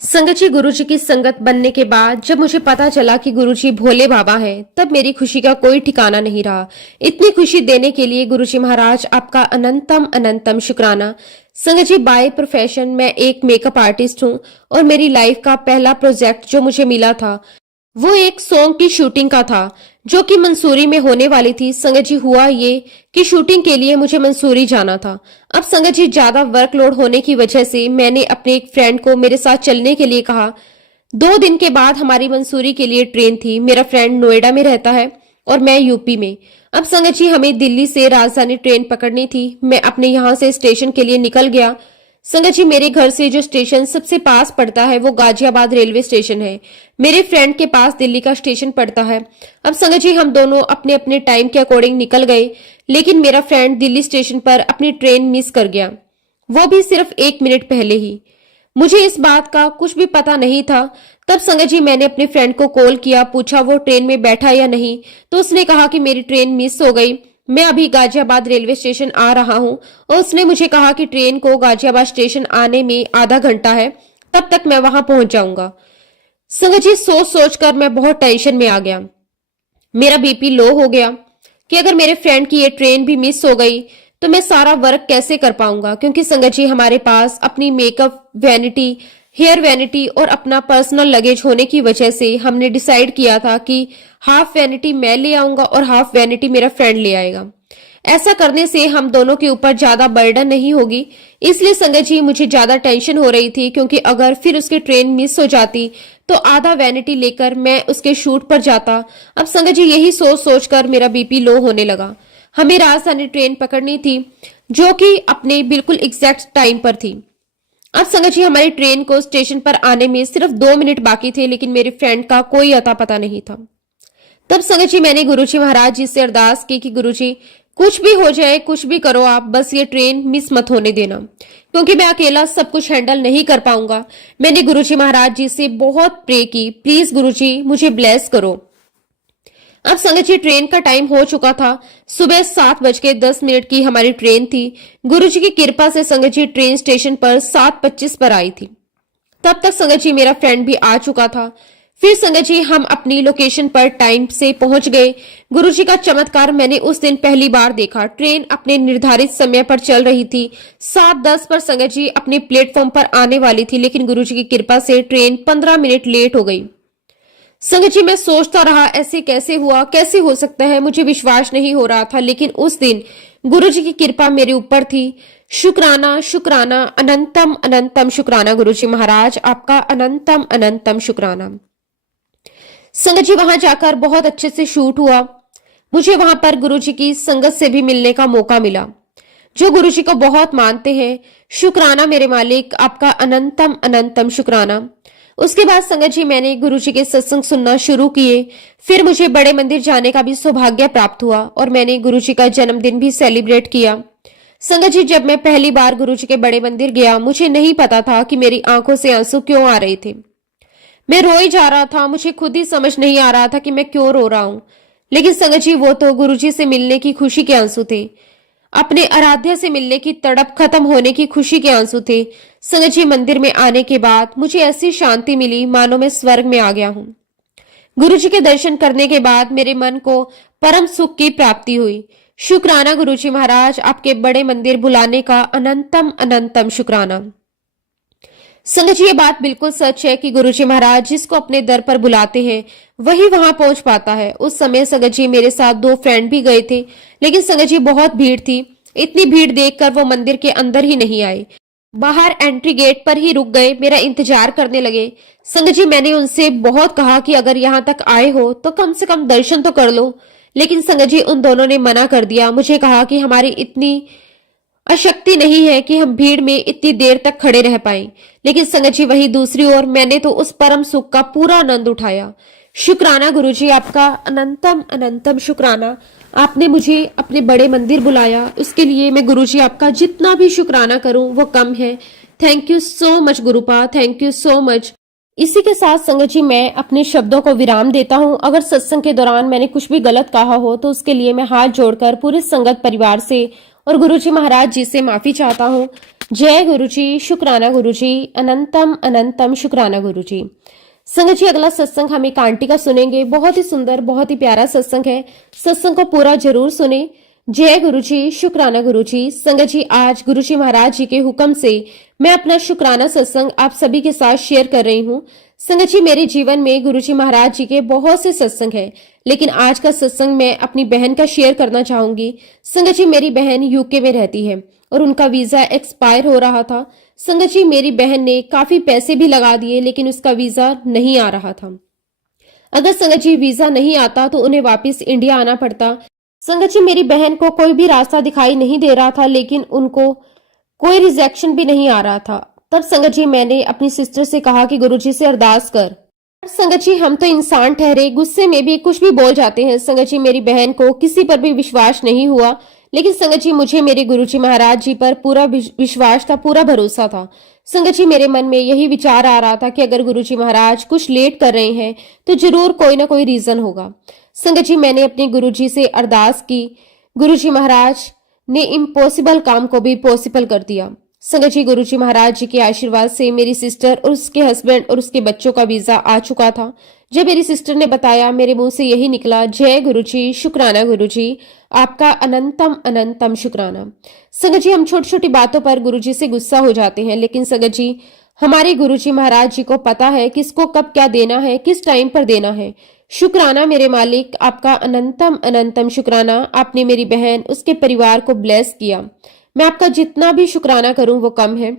संगत जी, गुरुजी की संगत बनने के बाद जब मुझे पता चला कि गुरुजी भोले बाबा हैं, तब मेरी खुशी का कोई ठिकाना नहीं रहा। इतनी खुशी देने के लिए गुरुजी महाराज आपका अनंतम अनंतम शुक्राना। संगत जी, बाय प्रोफेशन मैं एक मेकअप आर्टिस्ट हूँ और मेरी लाइफ का पहला प्रोजेक्ट जो मुझे मिला था वो एक सॉन्ग की शूटिंग का था जो कि मंसूरी में होने वाली थी। संगत जी, हुआ ये कि शूटिंग के लिए मुझे मंसूरी जाना था। अब संगत जी ज्यादा वर्कलोड होने की वजह से मैंने अपने एक फ्रेंड को मेरे साथ चलने के लिए कहा। 2 दिन के बाद हमारी मंसूरी के लिए ट्रेन थी। मेरा फ्रेंड नोएडा में रहता है और मैं यूपी में। अब संगत जी हमें दिल्ली से राजधानी ट्रेन पकड़नी थी। मैं अपने यहाँ से स्टेशन के लिए निकल गया। संगत जी, मेरे घर से जो स्टेशन सबसे पास पड़ता है वो गाजियाबाद रेलवे स्टेशन है। मेरे फ्रेंड के पास दिल्ली का स्टेशन पड़ता है। अब संगत जी हम दोनों अपने अपने टाइम के अकॉर्डिंग निकल गए, लेकिन मेरा फ्रेंड दिल्ली स्टेशन पर अपनी ट्रेन मिस कर गया, वो भी सिर्फ 1 मिनट पहले ही। मुझे इस बात का कुछ भी पता नहीं था। तब संगत जी मैंने अपने फ्रेंड को कॉल किया, पूछा वो ट्रेन में बैठा या नहीं, तो उसने कहा कि मेरी ट्रेन मिस हो गई, मैं अभी गाजियाबाद रेलवे स्टेशन आ रहा हूँ। और उसने मुझे कहा कि ट्रेन को गाजियाबाद स्टेशन आने में आधा घंटा है, तब तक मैं वहां पहुंच जाऊंगा। संगत जी सोच सोच कर मैं बहुत टेंशन में आ गया। मेरा बीपी लो हो गया कि अगर मेरे फ्रेंड की ये ट्रेन भी मिस हो गई तो मैं सारा वर्क कैसे कर पाऊंगा, क्योंकि संगत जी हमारे पास अपनी मेकअप वैनिटी, हेयर वैनिटी और अपना पर्सनल लगेज होने की वजह से हमने डिसाइड किया था कि हाफ वैनिटी मैं ले आऊंगा और हाफ वैनिटी मेरा फ्रेंड ले आएगा। ऐसा करने से हम दोनों के ऊपर ज्यादा बर्डन नहीं होगी। इसलिए संगत जी मुझे ज्यादा टेंशन हो रही थी, क्योंकि अगर फिर उसकी ट्रेन मिस हो जाती तो आधा वैनिटी लेकर मैं उसके शूट पर जाता। अब संगत जी यही सोच सोचकर मेरा बीपी लो होने लगा। हमें राजधानी ट्रेन पकड़नी थी जो कि अपने बिल्कुल एग्जैक्ट टाइम पर थी। अब संगत जी हमारी ट्रेन को स्टेशन पर आने में सिर्फ 2 मिनट बाकी थे, लेकिन मेरे फ्रेंड का कोई अता पता नहीं था। तब संगत जी मैंने गुरुजी महाराज जी से अरदास की कि गुरुजी कुछ भी हो जाए, कुछ भी करो आप, बस ये ट्रेन मिस मत होने देना, क्योंकि मैं अकेला सब कुछ हैंडल नहीं कर पाऊंगा। मैंने गुरुजी महाराज जी से बहुत प्रे की, प्लीज गुरुजी मुझे ब्लेस करो। अब संगत जी ट्रेन का टाइम हो चुका था। सुबह 7:10 की हमारी ट्रेन थी। गुरुजी की कृपा से संगत जी ट्रेन स्टेशन पर 7:25 पर आई थी। तब तक संगत जी मेरा फ्रेंड भी आ चुका था। फिर संगत जी हम अपनी लोकेशन पर टाइम से पहुंच गए। गुरुजी का चमत्कार मैंने उस दिन पहली बार देखा। ट्रेन अपने निर्धारित समय पर चल रही थी। 7:10 पर संगत जी अपने प्लेटफॉर्म पर आने वाली थी, लेकिन गुरुजी की कृपा से ट्रेन 15 मिनट लेट हो गई। संगत जी मैं सोचता रहा ऐसे कैसे हुआ, कैसे हो सकता है, मुझे विश्वास नहीं हो रहा था। लेकिन उस दिन गुरुजी की कृपा मेरे ऊपर थी। शुक्राना शुक्राना, अनंतम अनंतम शुक्राना गुरुजी महाराज, आपका अनंतम अनंतम शुक्राना। संगत जी वहां जाकर बहुत अच्छे से शूट हुआ। मुझे वहां पर गुरुजी की संगत से भी मिलने का मौका मिला, जो गुरुजी को बहुत मानते हैं। शुक्राना मेरे मालिक, आपका अनंतम अनंतम शुक्राना। उसके बाद संगत जी मैंने गुरुजी के सत्संग सुनना शुरू किए। फिर मुझे बड़े मंदिर जाने का भी सौभाग्य प्राप्त हुआ और मैंने गुरुजी का जन्मदिन भी सेलिब्रेट किया। संगत जी जब मैं पहली बार गुरुजी के बड़े मंदिर गया, मुझे नहीं पता था कि मेरी आंखों से आंसू क्यों आ रहे थे। मैं रोए जा रहा था, मुझे खुद ही समझ नहीं आ रहा था कि मैं क्यों रो रहा हूं। लेकिन संगत जी वो तो गुरुजी से मिलने की खुशी के आंसू थे, अपने आराध्य से मिलने की तड़प खत्म होने की खुशी के आंसू थे। संगत जी मंदिर में आने के बाद मुझे ऐसी शांति मिली मानो मैं स्वर्ग में आ गया हूं। गुरुजी के दर्शन करने के बाद मेरे मन को परम सुख की प्राप्ति हुई। शुक्राना गुरुजी महाराज, आपके बड़े मंदिर बुलाने का अनंतम अनंतम शुक्राना। संगत जी ये बात बिल्कुल सच है कि गुरुजी महाराज जिसको अपने दर पर बुलाते हैं वही वहां पहुंच पाता है। उस समय संगत जी मेरे साथ 2 फ्रेंड भी गए थे, लेकिन संगत जी बहुत भीड़ थी। इतनी भीड़ देखकर वो मंदिर के अंदर ही नहीं आए, बाहर एंट्री गेट पर ही रुक गए, मेरा इंतजार करने लगे। संगत जी मैंने उनसे बहुत कहा कि अगर यहाँ तक आए हो तो कम से कम दर्शन तो कर लो, लेकिन संगत जी उन दोनों ने मना कर दिया। मुझे कहा कि हमारी इतनी अशक्ति नहीं है कि हम भीड़ में इतनी देर तक खड़े रह पाए। लेकिन संगत जी वही दूसरी ओर मैंने तो उस परम सुख का पूरा आनंद उठाया। शुक्राना गुरुजी, आपका अनंतम अनंतम शुक्राना। आपने मुझे अपने बड़े मंदिर बुलाया, उसके लिए मैं गुरुजी आपका जितना भी शुक्राना करूं वो कम है। Thank you so much गुरुपा, thank you so much. इसी के साथ संगत जी मैं अपने शब्दों को विराम देता हूं। अगर सत्संग के दौरान मैंने कुछ भी गलत कहा हो तो उसके लिए मैं हाथ जोड़कर पूरे संगत परिवार से और गुरुजी महाराज जी से माफी चाहता हूँ। जय गुरुजी, शुक्राना गुरुजी, अनंतम अनंतम शुक्राना गुरुजी। संगत जी अगला सत्संग हम एक आंटी का सुनेंगे, बहुत ही सुंदर, बहुत ही प्यारा सत्संग है। सत्संग को पूरा जरूर सुने। जय गुरुजी, शुक्राना गुरुजी। संगत जी आज गुरुजी महाराज जी के हुक्म से मैं अपना शुक्राना सत्संग आप सभी के साथ शेयर कर रही हूँ। संगत जी मेरे जीवन में गुरुजी महाराज जी के बहुत से सत्संग हैं, लेकिन आज का सत्संग मैं अपनी बहन का शेयर करना चाहूंगी। संगत जी मेरी बहन यूके में रहती है और उनका वीजा एक्सपायर हो रहा था। संगत जी मेरी बहन ने काफी पैसे भी लगा दिए, लेकिन उसका वीजा नहीं आ रहा था। अगर संगत जी वीजा नहीं आता तो उन्हें वापस इंडिया आना पड़ता। संगत जी मेरी बहन को कोई भी रास्ता दिखाई नहीं दे रहा था, लेकिन उनको कोई रिजेक्शन भी नहीं आ रहा था। तब संगत जी मैंने अपनी सिस्टर से कहा कि गुरुजी से अरदास कर। संगत जी हम तो इंसान ठहरे, गुस्से में भी कुछ भी बोल जाते हैं। संगत जी मेरी बहन को किसी पर भी विश्वास नहीं हुआ, लेकिन संगत जी मुझे मेरे गुरुजी महाराज जी पर पूरा विश्वास था, पूरा भरोसा था। संगत जी मेरे मन में यही विचार आ रहा था कि अगर गुरुजी महाराज कुछ लेट कर रहे हैं तो जरूर कोई ना कोई रीजन होगा। संगत जी मैंने अपने गुरुजी से अरदास की। गुरुजी महाराज ने इम्पॉसिबल काम को भी पॉसिबल कर दिया। संगत जी गुरुजी महाराज जी के आशीर्वाद से मेरी सिस्टर और उसके हस्बैंड और उसके बच्चों का वीजा आ चुका था। जब मेरी सिस्टर ने बताया, मेरे मुंह से यही निकला, जय गुरुजी, शुक्राना गुरुजी, आपका अनंतम अनंतम शुक्राना। संगत जी हम छोटी छोटी बातों पर गुरुजी से गुस्सा हो जाते हैं, लेकिन संगत जी हमारे गुरुजी महाराज जी को पता है किसको कब क्या देना है, किस टाइम पर देना है। शुक्राना मेरे मालिक, आपका अनंतम अनंतम शुक्राना। आपने मेरी बहन, उसके परिवार को ब्लेस किया। मैं आपका जितना भी शुक्राना करूं वो कम है।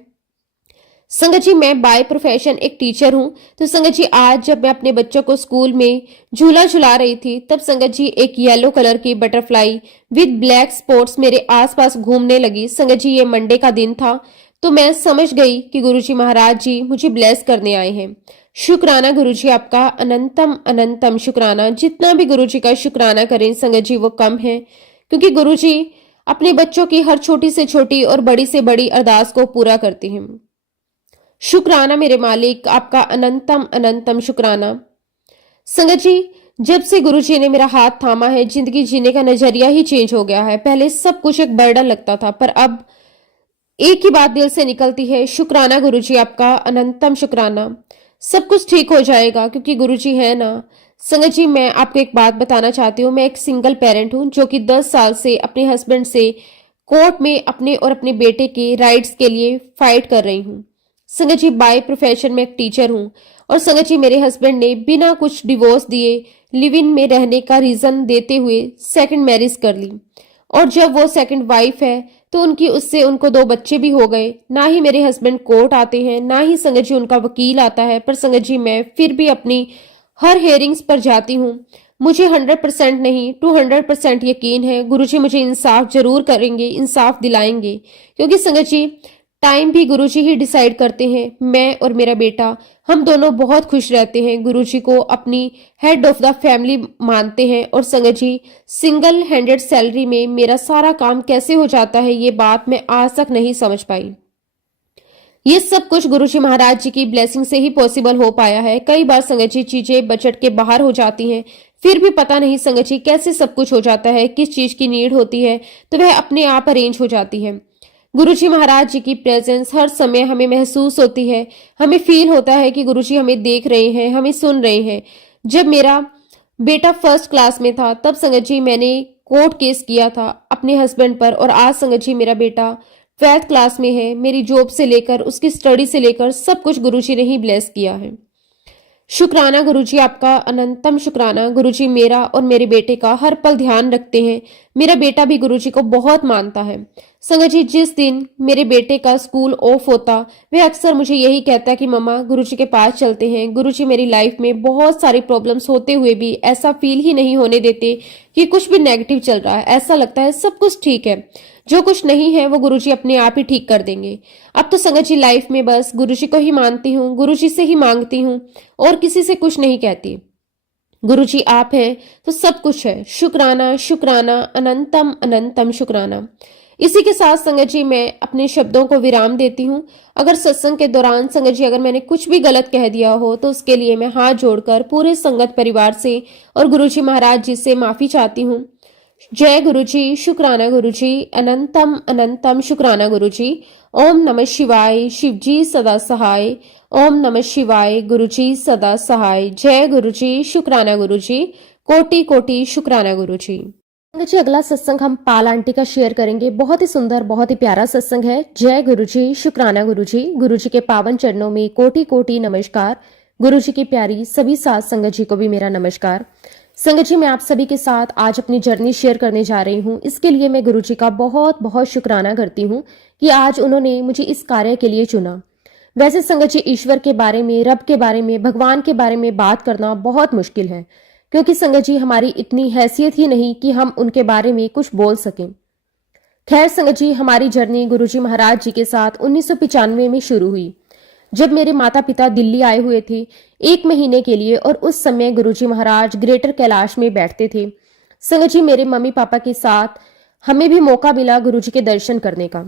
संगत जी मैं बाय प्रोफेशन एक टीचर हूं। तो संगत जी आज जब मैं अपने बच्चों को स्कूल में झूला झुला रही थी, तब संगत जी एक येलो कलर की बटरफ्लाई विद ब्लैक स्पॉट्स मेरे आसपास घूमने लगी। संगत जी ये मंडे का दिन था, तो मैं समझ गई कि गुरुजी महाराज जी मुझे ब्लेस करने आए हैं। शुक्राना गुरुजी, आपका अनंतम अनंतम शुक्राना। जितना भी गुरुजी का शुक्राना करें संगत जी वो कम है, क्योंकि गुरुजी अपने बच्चों की हर छोटी से छोटी और बड़ी से बड़ी अरदास को पूरा करते हैं। शुक्राना मेरे मालिक, आपका अनंतम अनंतम शुक्राना। संगत जी जब से गुरुजी ने मेरा हाथ थामा है, जिंदगी जीने का नजरिया ही चेंज हो गया है। पहले सब कुछ एक बर्डन लगता था, पर अब एक ही बात दिल से निकलती है, शुक्राना गुरुजी, आपका अनंतम शुक्राना। सब कुछ ठीक हो जाएगा क्योंकि गुरुजी है ना। संगत जी मैं आपको एक बात बताना चाहती हूँ। मैं एक सिंगल पेरेंट हूँ जो कि 10 साल से अपने हस्बैंड से कोर्ट में अपने और अपने बेटे के राइट्स के लिए फाइट कर रही हूँ। संगत जी बाय प्रोफेशन में एक टीचर हूँ और संगत जी मेरे हस्बैंड ने बिना कुछ डिवोर्स दिए लिव इन में रहने का रीजन देते हुए सेकंड मैरिज कर ली। और जब वो सेकंड वाइफ है तो उनको 2 बच्चे भी हो गए। ना ही मेरे हस्बैंड कोर्ट आते हैं, ना ही संगत जी उनका वकील आता है, पर संगत जी मैं फिर भी अपनी हर हेयरिंग्स पर जाती हूँ। मुझे 100% नहीं 200% यकीन है गुरुजी मुझे इंसाफ जरूर करेंगे, इंसाफ दिलाएंगे। क्योंकि संगत जी टाइम भी गुरुजी ही डिसाइड करते हैं। मैं और मेरा बेटा हम दोनों बहुत खुश रहते हैं, गुरुजी को अपनी हेड ऑफ द फैमिली मानते हैं। और संगत जी सिंगल हैंडेड सैलरी में मेरा सारा काम कैसे हो जाता है ये बात मैं आज तक नहीं समझ पाई। ये सब कुछ गुरुजी महाराज जी की ब्लेसिंग से ही पॉसिबल हो पाया है। कई बार संगत जी चीजें बजट के बाहर हो जाती हैं, फिर भी पता नहीं संगत जी कैसे सब कुछ हो जाता है, किस चीज की नीड होती है तो वह अपने आप अरेंज हो जाती है। गुरुजी महाराज जी की प्रेजेंस हर समय हमें महसूस होती है, हमें फील होता है कि गुरुजी हमें देख रहे हैं, हमें सुन रहे हैं। जब मेरा बेटा फर्स्ट क्लास में था तब संगत जी मैंने कोर्ट केस किया था अपने हस्बैंड पर, और आज संगत जी मेरा बेटा 12th क्लास में है। मेरी जॉब से लेकर उसकी स्टडी से लेकर सब कुछ गुरुजी ने ही ब्लेस किया है। शुक्राना गुरुजी, आपका अनंतम शुक्राना। गुरुजी मेरा और मेरे बेटे का हर पल ध्यान रखते हैं। मेरा बेटा भी गुरुजी को बहुत मानता है। संगत जी जिस दिन मेरे बेटे का स्कूल ऑफ होता वह अक्सर मुझे यही कहता कि मम्मा गुरुजी के पास चलते हैं। गुरुजी मेरी लाइफ में बहुत सारी प्रॉब्लम्स होते हुए भी ऐसा फील ही नहीं होने देते कि कुछ भी नेगेटिव चल रहा है। ऐसा लगता है सब कुछ ठीक है, जो कुछ नहीं है वो गुरुजी अपने आप ही ठीक कर देंगे। अब तो संगत जी लाइफ में बस गुरुजी को ही मानती हूँ, गुरुजी से ही मांगती हूँ और किसी से कुछ नहीं कहती। गुरुजी आप हैं तो सब कुछ है। शुक्राना शुक्राना अनंतम अनंतम शुक्राना। इसी के साथ संगत जी मैं अपने शब्दों को विराम देती हूँ। अगर सत्संग के दौरान संगत जी अगर मैंने कुछ भी गलत कह दिया हो तो उसके लिए मैं हाथ जोड़कर पूरे संगत परिवार से और गुरुजी महाराज जी से माफी चाहती हूँ। जय गुरुजी, शुक्राना गुरुजी, अनंतम अनंतम शुक्राना गुरुजी। ओम नमः शिवाय, शिवजी सदा सहाय। ओम नमः शिवाय, गुरुजी सदा सहाय। जय गुरुजी, शुक्राना गुरुजी, कोटि कोटि शुक्राना गुरुजी। जी अगला सत्संग हम पाल आंटी का शेयर करेंगे। बहुत ही सुंदर, बहुत ही प्यारा सत्संग है। जय गुरुजी, शुक्राना गुरुजी। गुरुजी के पावन चरणों में कोटि कोटि नमस्कार। गुरुजी की प्यारी सभी साथ संगत जी को भी मेरा नमस्कार। संगत जी मैं आप सभी के साथ आज अपनी जर्नी शेयर करने जा रही हूँ। इसके लिए मैं गुरुजी का बहुत बहुत शुक्राना करती हूँ कि आज उन्होंने मुझे इस कार्य के लिए चुना। वैसे संगत जी ईश्वर के बारे में, रब के बारे में, भगवान के बारे में बात करना बहुत मुश्किल है, क्योंकि संगत जी हमारी इतनी हैसियत ही नहीं कि हम उनके बारे में कुछ बोल सकें। खैर संगत जी हमारी जर्नी गुरुजी महाराज जी के साथ 1995 में शुरू हुई, जब मेरे माता पिता दिल्ली आए हुए थे 1 महीने के लिए, और उस समय गुरुजी महाराज ग्रेटर कैलाश में बैठते थे। संगत जी मेरे मम्मी पापा के साथ हमें भी मौका मिला गुरुजी के दर्शन करने का।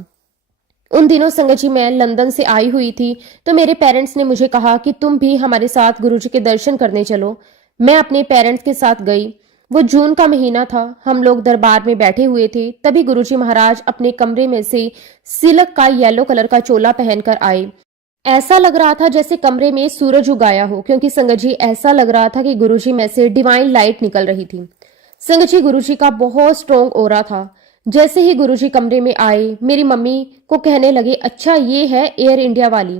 उन दिनों संगत जी मैं लंदन से आई हुई थी, तो मेरे पेरेंट्स ने मुझे कहा कि तुम भी हमारे साथ गुरुजी के दर्शन करने चलो। मैं अपने पेरेंट्स के साथ गई। वो जून का महीना था, हम लोग दरबार में बैठे हुए थे। तभी गुरुजी महाराज अपने कमरे में से सिल्क का येलो कलर का चोला पहनकर आए। ऐसा लग रहा था जैसे कमरे में सूरज उगाया हो, क्योंकि संगत जी ऐसा लग रहा था कि गुरुजी में से डिवाइन लाइट निकल रही थी। संगत जी गुरुजी का बहुत स्ट्रॉन्ग ऑरा था। जैसे ही गुरुजी कमरे में आए मेरी मम्मी को कहने लगे, अच्छा ये है एयर इंडिया वाली।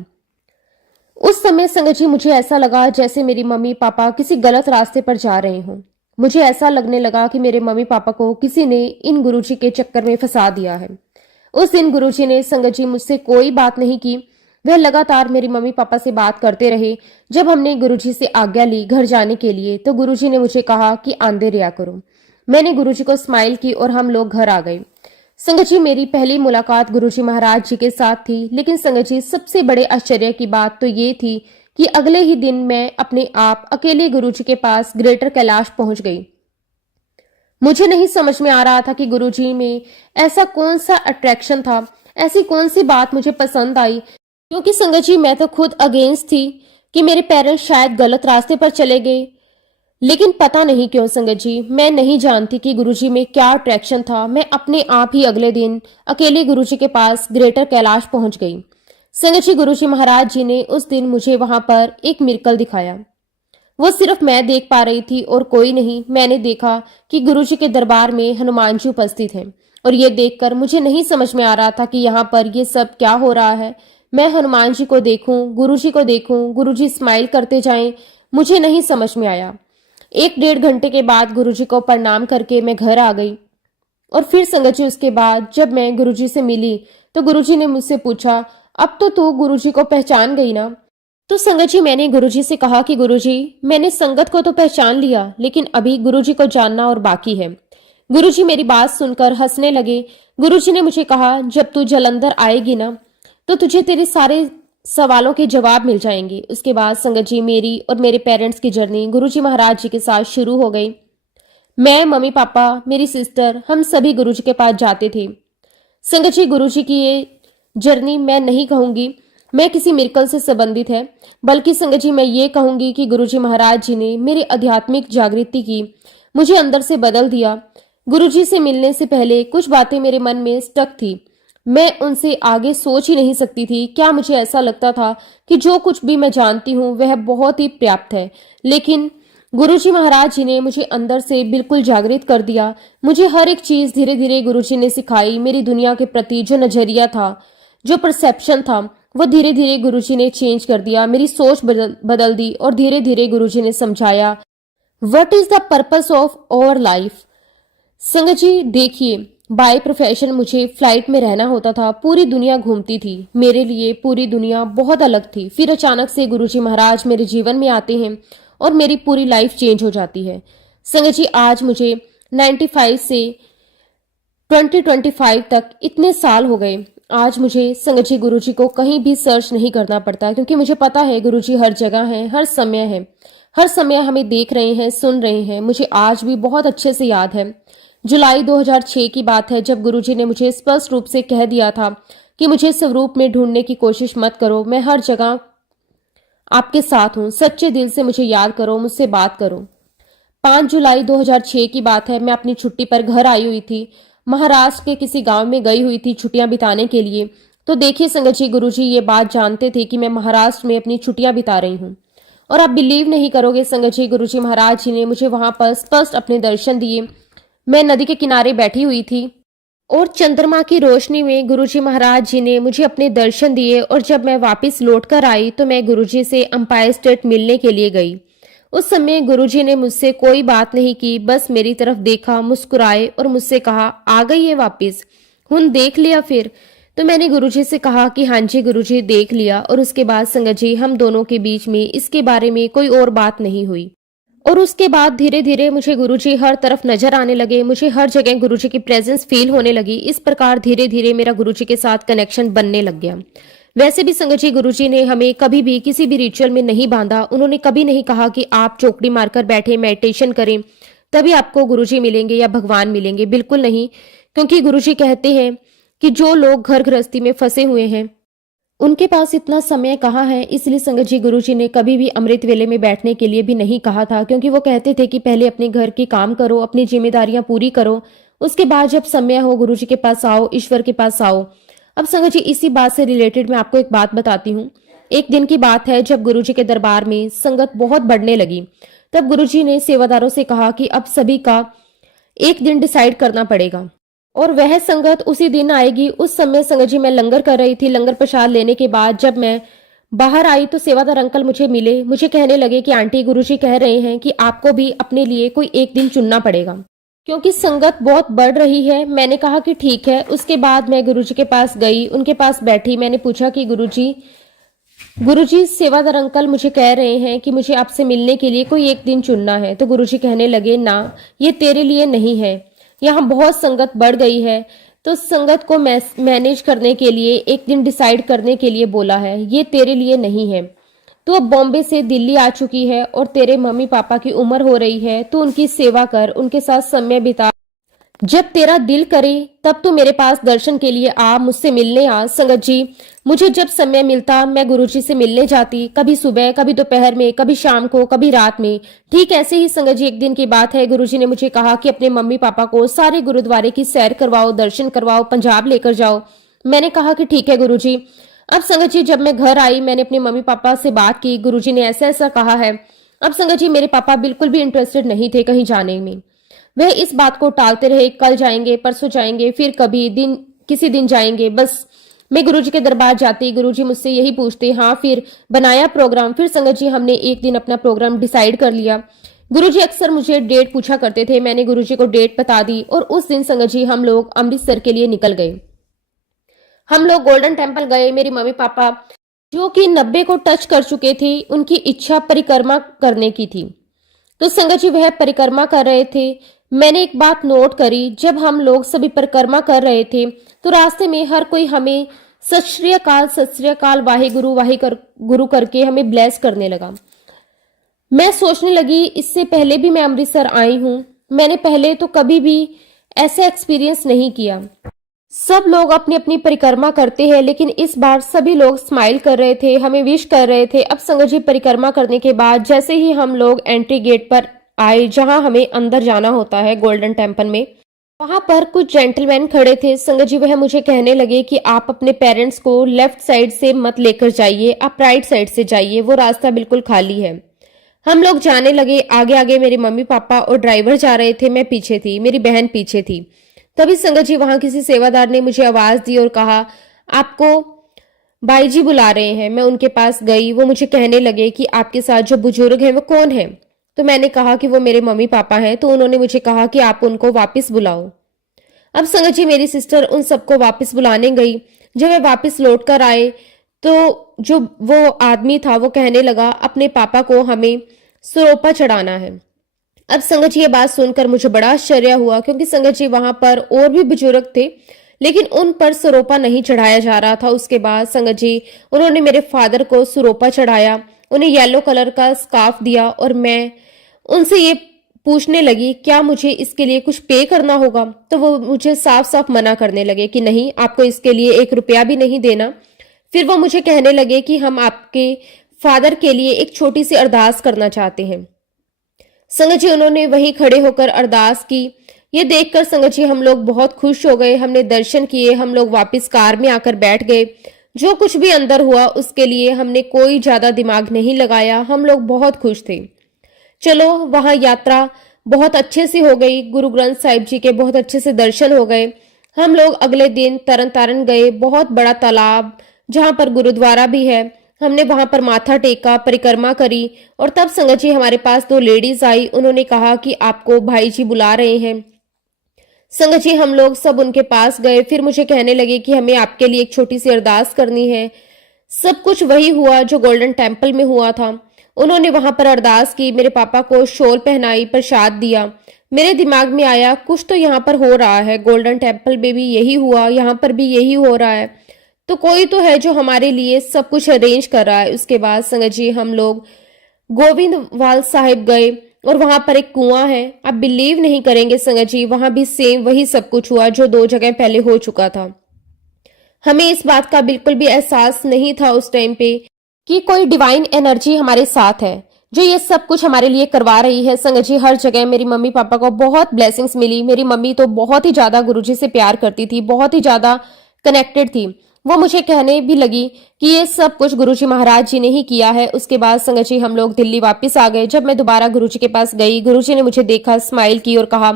उस समय संगत जी मुझे ऐसा लगा जैसे मेरी मम्मी पापा किसी गलत रास्ते पर जा रहे हों। मुझे ऐसा लगने लगा कि मेरे मम्मी पापा को किसी ने इन गुरुजी के चक्कर में फंसा दिया है। उस दिन गुरुजी ने संगत जी मुझसे कोई बात नहीं की। वह लगातार मेरी मम्मी पापा से बात करते रहे। जब हमने गुरुजी से आज्ञा ली घर जाने के लिए तो गुरुजी ने मुझे कहा कि आंदे रिया करो। मैंने गुरुजी को स्माइल की और हम लोग घर आ गए। संगत जी मेरी पहली मुलाकात गुरुजी महाराज जी के साथ थी, लेकिन संगत जी सबसे बड़े आश्चर्य की बात तो ये थी कि अगले ही दिन मैं अपने आप अकेले गुरुजी के पास ग्रेटर कैलाश पहुंच गई। मुझे नहीं समझ में आ रहा था कि गुरुजी में ऐसा कौन सा अट्रैक्शन था, ऐसी कौन सी बात मुझे पसंद आई, क्योंकि संगत जी मैं तो खुद अगेंस्ट थी कि मेरे पेरेंट्स शायद गलत रास्ते पर चले गए। लेकिन पता नहीं क्यों संगत जी मैं नहीं जानती कि गुरुजी में क्या अट्रैक्शन था। मैं अपने आप ही अगले दिन अकेले गुरुजी के पास ग्रेटर कैलाश पहुंच गई। संगत जी गुरुजी महाराज जी ने उस दिन मुझे वहां पर एक मिरेकल दिखाया। वो सिर्फ मैं देख पा रही थी और कोई नहीं। मैंने देखा कि गुरुजी के दरबार में हनुमान जी उपस्थित हैं, और ये देखकर मुझे नहीं समझ में आ रहा था कि यहाँ पर ये सब क्या हो रहा है। मैं हनुमान जी को देखूं, गुरु जी को देखूं, गुरु जी स्माइल करते जाएं, मुझे नहीं समझ में आया। 1 डेढ़ घंटे के बाद गुरु जी को प्रणाम करके मैं घर आ गई। और फिर संगत जी उसके बाद जब मैं गुरुजी से मिली तो गुरुजी ने मुझसे पूछा, अब तो तू गुरुजी को पहचान गई ना। तो संगत जी मैंने गुरुजी से कहा कि गुरुजी, मैंने संगत को तो पहचान लिया, लेकिन अभी गुरुजी को जानना और बाकी है। गुरुजी मेरी बात सुनकर हंसने लगे। गुरुजी ने मुझे कहा, जब तू जलंधर आएगी ना तो तुझे तेरे सारे सवालों के जवाब मिल जाएंगे। उसके बाद संगत जी मेरी और मेरे पेरेंट्स की जर्नी गुरुजी महाराज जी के साथ शुरू हो गई। मैं, मम्मी पापा, मेरी सिस्टर, हम सभी गुरुजी के पास जाते थे। संगत जी गुरुजी की ये जर्नी मैं नहीं कहूंगी मैं किसी मिरेकल से संबंधित है, बल्कि संगत जी मैं ये कहूंगी कि गुरुजी महाराज जी ने मेरी आध्यात्मिक जागृति की, मुझे अंदर से बदल दिया। गुरुजी से मिलने से पहले कुछ बातें मेरे मन में स्टक थी, मैं उनसे आगे सोच ही नहीं सकती थी। क्या मुझे ऐसा लगता था कि जो कुछ भी मैं जानती हूँ वह बहुत ही पर्याप्त है, लेकिन गुरुजी महाराज जी ने मुझे अंदर से बिल्कुल जागृत कर दिया। मुझे हर एक चीज धीरे धीरे गुरुजी ने सिखाई। मेरी दुनिया के प्रति जो नजरिया था, जो परसेप्शन था, वो धीरे धीरे गुरुजी ने चेंज कर दिया। मेरी सोच बदल दी और धीरे धीरे गुरुजी ने समझाया what is the purpose of our life. संगत जी देखिए, बाय प्रोफेशन मुझे फ्लाइट में रहना होता था, पूरी दुनिया घूमती थी, मेरे लिए पूरी दुनिया बहुत अलग थी। फिर अचानक से गुरुजी महाराज मेरे जीवन में आते हैं और मेरी पूरी लाइफ चेंज हो जाती है। संगत जी आज मुझे 95 से 2025 तक इतने साल हो गए। आज मुझे संगत जी गुरुजी को कहीं भी सर्च नहीं करना पड़ता, क्योंकि मुझे पता है गुरुजी हर जगह हैं, हर समय है, हर समय हमें देख रहे हैं, सुन रहे हैं। मुझे आज भी बहुत अच्छे से याद है, जुलाई 2006 की बात है, जब गुरुजी ने मुझे स्पष्ट रूप से कह दिया था कि मुझे स्वरूप में ढूंढने की कोशिश मत करो, मैं हर जगह आपके साथ हूं, सच्चे दिल से मुझे याद करो, मुझसे बात करो। 5 जुलाई 2006 की बात है, मैं अपनी छुट्टी पर घर आई हुई थी, महाराष्ट्र के किसी गांव में गई हुई थी छुट्टियां बिताने के लिए। तो देखिए संगत जी गुरुजी ये बात जानते थे कि मैं महाराष्ट्र में अपनी छुट्टियां बिता रही हूं, और आप बिलीव नहीं करोगे संगत जी, गुरुजी महाराज जी ने मुझे वहां पर स्पष्ट अपने दर्शन दिए। मैं नदी के किनारे बैठी हुई थी और चंद्रमा की रोशनी में गुरुजी महाराज जी ने मुझे अपने दर्शन दिए। और जब मैं वापस लौटकर आई तो मैं गुरुजी से अंपायर स्टेट मिलने के लिए गई। उस समय गुरुजी ने मुझसे कोई बात नहीं की, बस मेरी तरफ देखा, मुस्कुराए और मुझसे कहा, आ गई है वापस, हुन देख लिया फिर। तो मैंने गुरुजी से कहा कि हाँ जी गुरुजी देख लिया। और उसके बाद संगत जी हम दोनों के बीच में इसके बारे में कोई और बात नहीं हुई। और उसके बाद धीरे धीरे मुझे गुरुजी हर तरफ नजर आने लगे, मुझे हर जगह गुरुजी की प्रेजेंस फील होने लगी। इस प्रकार धीरे धीरे मेरा गुरुजी के साथ कनेक्शन बनने लग गया। वैसे भी संगत जी गुरुजी ने हमें कभी भी किसी भी रिचुअल में नहीं बांधा। उन्होंने कभी नहीं कहा कि आप चौकड़ी मारकर बैठे मेडिटेशन करें तभी आपको गुरुजी मिलेंगे या भगवान मिलेंगे, बिल्कुल नहीं। क्योंकि गुरुजी कहते हैं कि जो लोग घर गृहस्थी में फंसे हुए हैं उनके पास इतना समय कहाँ है। इसलिए संगत जी गुरुजी ने कभी भी अमृत वेले में बैठने के लिए भी नहीं कहा था, क्योंकि वो कहते थे कि पहले अपने घर के काम करो, अपनी जिम्मेदारियां पूरी करो, उसके बाद जब समय हो गुरुजी के पास आओ, ईश्वर के पास आओ। अब संगत जी इसी बात से रिलेटेड मैं आपको एक बात बताती हूँ। एक दिन की बात है, जब गुरुजी के दरबार में संगत बहुत बढ़ने लगी, तब गुरुजी ने सेवादारों से कहा कि अब सभी का एक दिन डिसाइड करना पड़ेगा और वह संगत उसी दिन आएगी। उस समय संगत जी मैं लंगर कर रही थी। लंगर प्रसाद लेने के बाद जब मैं बाहर आई तो सेवादार अंकल मुझे मिले, मुझे कहने लगे कि आंटी गुरुजी कह रहे हैं कि आपको भी अपने लिए कोई एक दिन चुनना पड़ेगा, क्योंकि संगत बहुत बढ़ रही है। मैंने कहा कि ठीक है। उसके बाद मैं गुरुजी के पास गई, उनके पास बैठी, मैंने पूछा कि गुरुजी सेवादार अंकल मुझे कह रहे हैं कि मुझे आपसे मिलने के लिए कोई एक दिन चुनना है। तो गुरुजी कहने लगे, ना ये तेरे लिए नहीं है, यहाँ बहुत संगत बढ़ गई है, तो संगत को मैनेज करने के लिए एक दिन डिसाइड करने के लिए बोला है, ये तेरे लिए नहीं है। तू अब बॉम्बे से दिल्ली आ चुकी है और तेरे मम्मी पापा की उम्र हो रही है, तू उनकी सेवा कर, उनके साथ समय बिता, जब तेरा दिल करे तब तू मेरे पास दर्शन के लिए आ, मुझसे मिलने आ। संगत जी मुझे जब समय मिलता मैं गुरुजी से मिलने जाती, कभी सुबह, कभी दोपहर में, कभी शाम को, कभी रात में। ठीक ऐसे ही संगत जी एक दिन की बात है, गुरुजी ने मुझे कहा कि अपने मम्मी पापा को सारे गुरुद्वारे की सैर करवाओ, दर्शन करवाओ, पंजाब लेकर जाओ। मैंने कहा कि ठीक है गुरुजी। अब संगत जी जब मैं घर आई मैंने अपने मम्मी पापा से बात की, गुरुजी ने ऐसा ऐसा कहा है। अब संगत जी मेरे पापा बिल्कुल भी इंटरेस्टेड नहीं थे कहीं जाने में, वह इस बात को टालते रहे, कल जाएंगे, परसों जाएंगे, फिर कभी किसी दिन जाएंगे। बस मैं गुरुजी के दरबार जाती, गुरुजी मुझसे यही पूछते, हाँ फिर बनाया प्रोग्राम। फिर संगत जी हमने एक दिन अपना प्रोग्राम डिसाइड कर लिया। गुरुजी अक्सर मुझे डेट पूछा करते थे, मैंने गुरुजी को डेट बता दी और उस दिन संगत जी हम लोग अमृतसर के लिए निकल गए। हम लोग गोल्डन टेम्पल गए। मेरी मम्मी पापा जो कि 90 को टच कर चुके थे, उनकी इच्छा परिक्रमा करने की थी, तो संगत जी वह परिक्रमा कर रहे थे। मैंने एक बात नोट करी, जब हम लोग सभी परिक्रमा कर रहे थे तो रास्ते में हर कोई हमें सत श्री अकाल वाहे गुरु करके हमें ब्लेस करने लगा। मैं सोचने लगी, इससे पहले भी मैं अमृतसर आई हूं, मैंने पहले तो कभी भी ऐसा एक्सपीरियंस नहीं किया। सब लोग अपनी अपनी परिक्रमा करते हैं, लेकिन इस बार सभी लोग स्माइल कर रहे थे, हमें विश कर रहे थे। अब संगत जी परिक्रमा करने के बाद जैसे ही हम लोग एंट्री गेट पर आए, जहां हमें अंदर जाना होता है गोल्डन टेम्पल में, वहां पर कुछ जेंटलमैन खड़े थे। संगत जी वह मुझे कहने लगे कि आप अपने पेरेंट्स को लेफ्ट साइड से मत लेकर जाइए, आप राइट साइड से जाइए, वो रास्ता बिल्कुल खाली है। हम लोग जाने लगे। आगे आगे मेरे मम्मी पापा और ड्राइवर जा रहे थे, मैं पीछे थी, मेरी बहन पीछे थी। तभी संगत जी वहां किसी सेवादार ने मुझे आवाज दी और कहा, आपको भाई जी बुला रहे हैं। मैं उनके पास गई। वो मुझे कहने लगे कि आपके साथ जो बुजुर्ग हैं वो कौन है। तो मैंने कहा कि वो मेरे मम्मी पापा हैं। तो उन्होंने मुझे कहा कि आप उनको वापस बुलाओ। अब संगत जी मेरी सिस्टर उन सबको वापस बुलाने गई। जब वे वापस लौट कर आए तो जो वो आदमी था वो कहने लगा, अपने पापा को हमें सरोपा चढ़ाना है। अब संगत जी ये बात सुनकर मुझे बड़ा आश्चर्य हुआ, क्योंकि संगत जी वहां पर और भी बुजुर्ग थे, लेकिन उन पर सरोपा नहीं चढ़ाया जा रहा था। उसके बाद संगत जी उन्होंने मेरे फादर को सरोपा चढ़ाया, उन्हें येलो कलर का स्कार्फ दिया और मैं उनसे ये पूछने लगी, क्या मुझे इसके लिए कुछ पे करना होगा। तो वो मुझे साफ साफ मना करने लगे कि नहीं, आपको इसके लिए 1 रुपया भी नहीं देना। फिर वो मुझे कहने लगे कि हम आपके फादर के लिए एक छोटी सी अरदास करना चाहते हैं। संगत जी उन्होंने वहीं खड़े होकर अरदास की। ये देखकर संगत जी हम लोग बहुत खुश हो गए। हमने दर्शन किए, हम लोग वापस कार में आकर बैठ गए। जो कुछ भी अंदर हुआ उसके लिए हमने कोई ज्यादा दिमाग नहीं लगाया, हम लोग बहुत खुश थे। चलो वहां यात्रा बहुत अच्छे से हो गई, गुरु ग्रंथ साहिब जी के बहुत अच्छे से दर्शन हो गए। हम लोग अगले दिन तरन तारण गए, बहुत बड़ा तालाब जहां पर गुरुद्वारा भी है, हमने वहां पर माथा टेका, परिक्रमा करी। और तब संगत जी हमारे पास 2 लेडीज आई, उन्होंने कहा कि आपको भाई जी बुला रहे हैं। संगत जी हम लोग सब उनके पास गए। फिर मुझे कहने लगे कि हमें आपके लिए एक छोटी सी अरदास करनी है। सब कुछ वही हुआ जो गोल्डन टेम्पल में हुआ था। उन्होंने वहां पर अरदास की, मेरे पापा को शॉल पहनाई, प्रसाद दिया। मेरे दिमाग में आया, कुछ तो यहाँ पर हो रहा है, गोल्डन टेम्पल में भी यही हुआ, यहाँ पर भी यही हो रहा है, तो कोई तो है जो हमारे लिए सब कुछ अरेंज कर रहा है। उसके बाद संगत जी हम लोग गोविंदवाल साहिब गए और वहां पर एक कुआं है। आप बिलीव नहीं करेंगे संगत जी, वहां भी सेम वही सब कुछ हुआ जो 2 जगह पहले हो चुका था। हमें इस बात का बिल्कुल भी एहसास नहीं था उस टाइम पे कि कोई डिवाइन एनर्जी हमारे साथ है जो ये सब कुछ हमारे लिए करवा रही है। संगत जी हर जगह मेरी मम्मी पापा को बहुत ब्लेसिंग्स मिली। मेरी मम्मी तो बहुत ही ज्यादा गुरुजी से प्यार करती थी, बहुत ही ज्यादा कनेक्टेड थी। वो मुझे कहने भी लगी कि ये सब कुछ गुरुजी महाराज जी ने ही किया है। उसके बाद संगत जी हम लोग दिल्ली वापस आ गए। जब मैं दोबारा गुरुजी के पास गई, गुरुजी ने मुझे देखा, स्माइल की और कहा,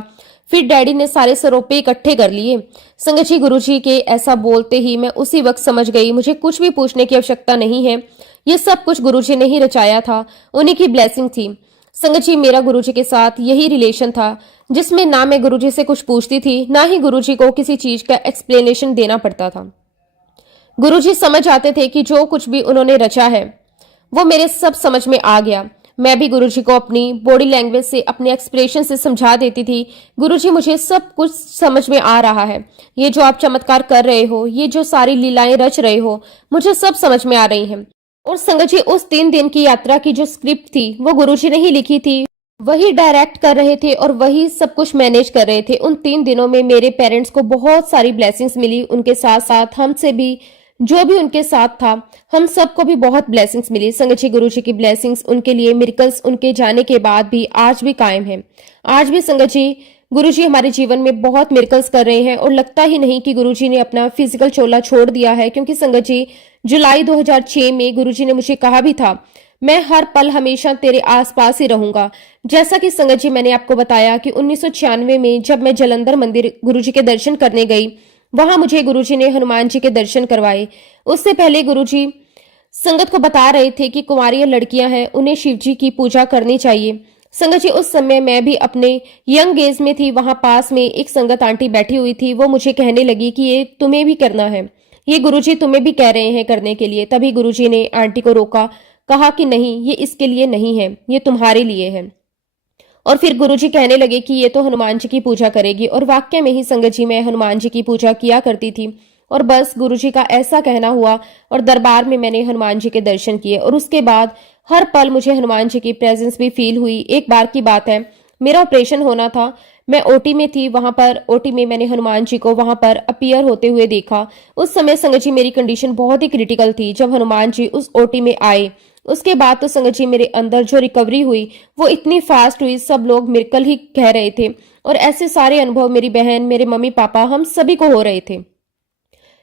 फिर डैडी ने सारे सरोपे इकट्ठे कर लिए। संगत जी गुरुजी के ऐसा बोलते ही मैं उसी वक्त समझ गई, मुझे कुछ भी पूछने की आवश्यकता नहीं है, ये सब कुछ गुरुजी ने ही रचाया था, उन्हीं की ब्लेसिंग थी। संगत जी मेरा गुरुजी के साथ यही रिलेशन था, जिसमें ना मैं गुरुजी से कुछ पूछती थी, ना ही गुरुजी को किसी चीज का एक्सप्लेनेशन देना पड़ता था। गुरुजी समझ आते थे कि जो कुछ भी उन्होंने रचा है वो मेरे सब समझ में आ गया। मैं भी गुरुजी को अपनी बॉडी लैंग्वेज से, अपने एक्सप्रेशन से समझा देती थी, गुरुजी मुझे सब कुछ समझ में आ रहा है, ये जो आप चमत्कार कर रहे हो, ये जो सारी लीलाएं रच रहे हो, मुझे सब समझ में आ रही हैं। और संगत जी उस 3 दिन की यात्रा की जो स्क्रिप्ट थी वो गुरुजी ने ही लिखी थी, वही डायरेक्ट कर रहे थे और वही सब कुछ मैनेज कर रहे थे। उन 3 दिनों में मेरे पेरेंट्स को बहुत सारी ब्लेसिंग्स मिली, उनके साथ साथ हमसे भी, जो भी उनके साथ था, हम सबको भी बहुत ब्लेसिंग्स मिली। संगत जी गुरुजी की ब्लेसिंग्स उनके लिए, मिरेकल्स उनके जाने के बाद भी आज भी कायम है। आज भी संगत जी गुरुजी हमारे जीवन में बहुत मिरेकल्स कर रहे हैं और लगता ही नहीं कि गुरुजी ने अपना फिजिकल चोला छोड़ दिया है, क्योंकि संगत जी जुलाई 2006 में गुरुजी ने मुझे कहा भी था, मैं हर पल हमेशा तेरे आसपास ही रहूंगा। जैसा कि संगत जी मैंने आपको बताया कि 1996 में जब मैं जलंधर मंदिर गुरुजी के दर्शन करने गई, वहां मुझे गुरुजी ने हनुमान जी के दर्शन करवाए। उससे पहले गुरुजी संगत को बता रहे थे कि कुंवारी लड़कियां हैं, उन्हें शिव जी की पूजा करनी चाहिए। संगत जी, उस समय मैं भी अपने यंग एज में थी। वहां पास में एक संगत आंटी बैठी हुई थी। वो मुझे कहने लगी कि ये तुम्हें भी करना है, ये गुरुजी तुम्हें भी कह रहे हैं करने के लिए। तभी गुरुजी ने आंटी को रोका, कहा कि नहीं, ये इसके लिए नहीं है, ये तुम्हारे लिए है। और फिर गुरुजी कहने लगे कि ये तो हनुमान जी की पूजा करेगी। और वाकई में ही संगत जी, मैं हनुमान जी की पूजा किया करती थी। और बस गुरुजी का ऐसा कहना हुआ और दरबार में मैंने हनुमान जी के दर्शन किए। और उसके बाद हर पल मुझे हनुमान जी की प्रेजेंस भी फील हुई। एक बार की बात है, मेरा ऑपरेशन होना था, मैं ओटी में थी। वहां पर ओटी में मैंने हनुमान जी को वहां पर अपीयर होते हुए देखा। उस समय संगत जी मेरी कंडीशन बहुत ही क्रिटिकल थी। जब हनुमान जी उस ओटी में आए, उसके बाद तो संगत जी मेरे अंदर जो रिकवरी हुई वो इतनी फास्ट हुई, सब लोग मिरेकल ही कह रहे थे। और ऐसे सारे अनुभव मेरी बहन, मेरे मम्मी पापा, हम सभी को हो रहे थे।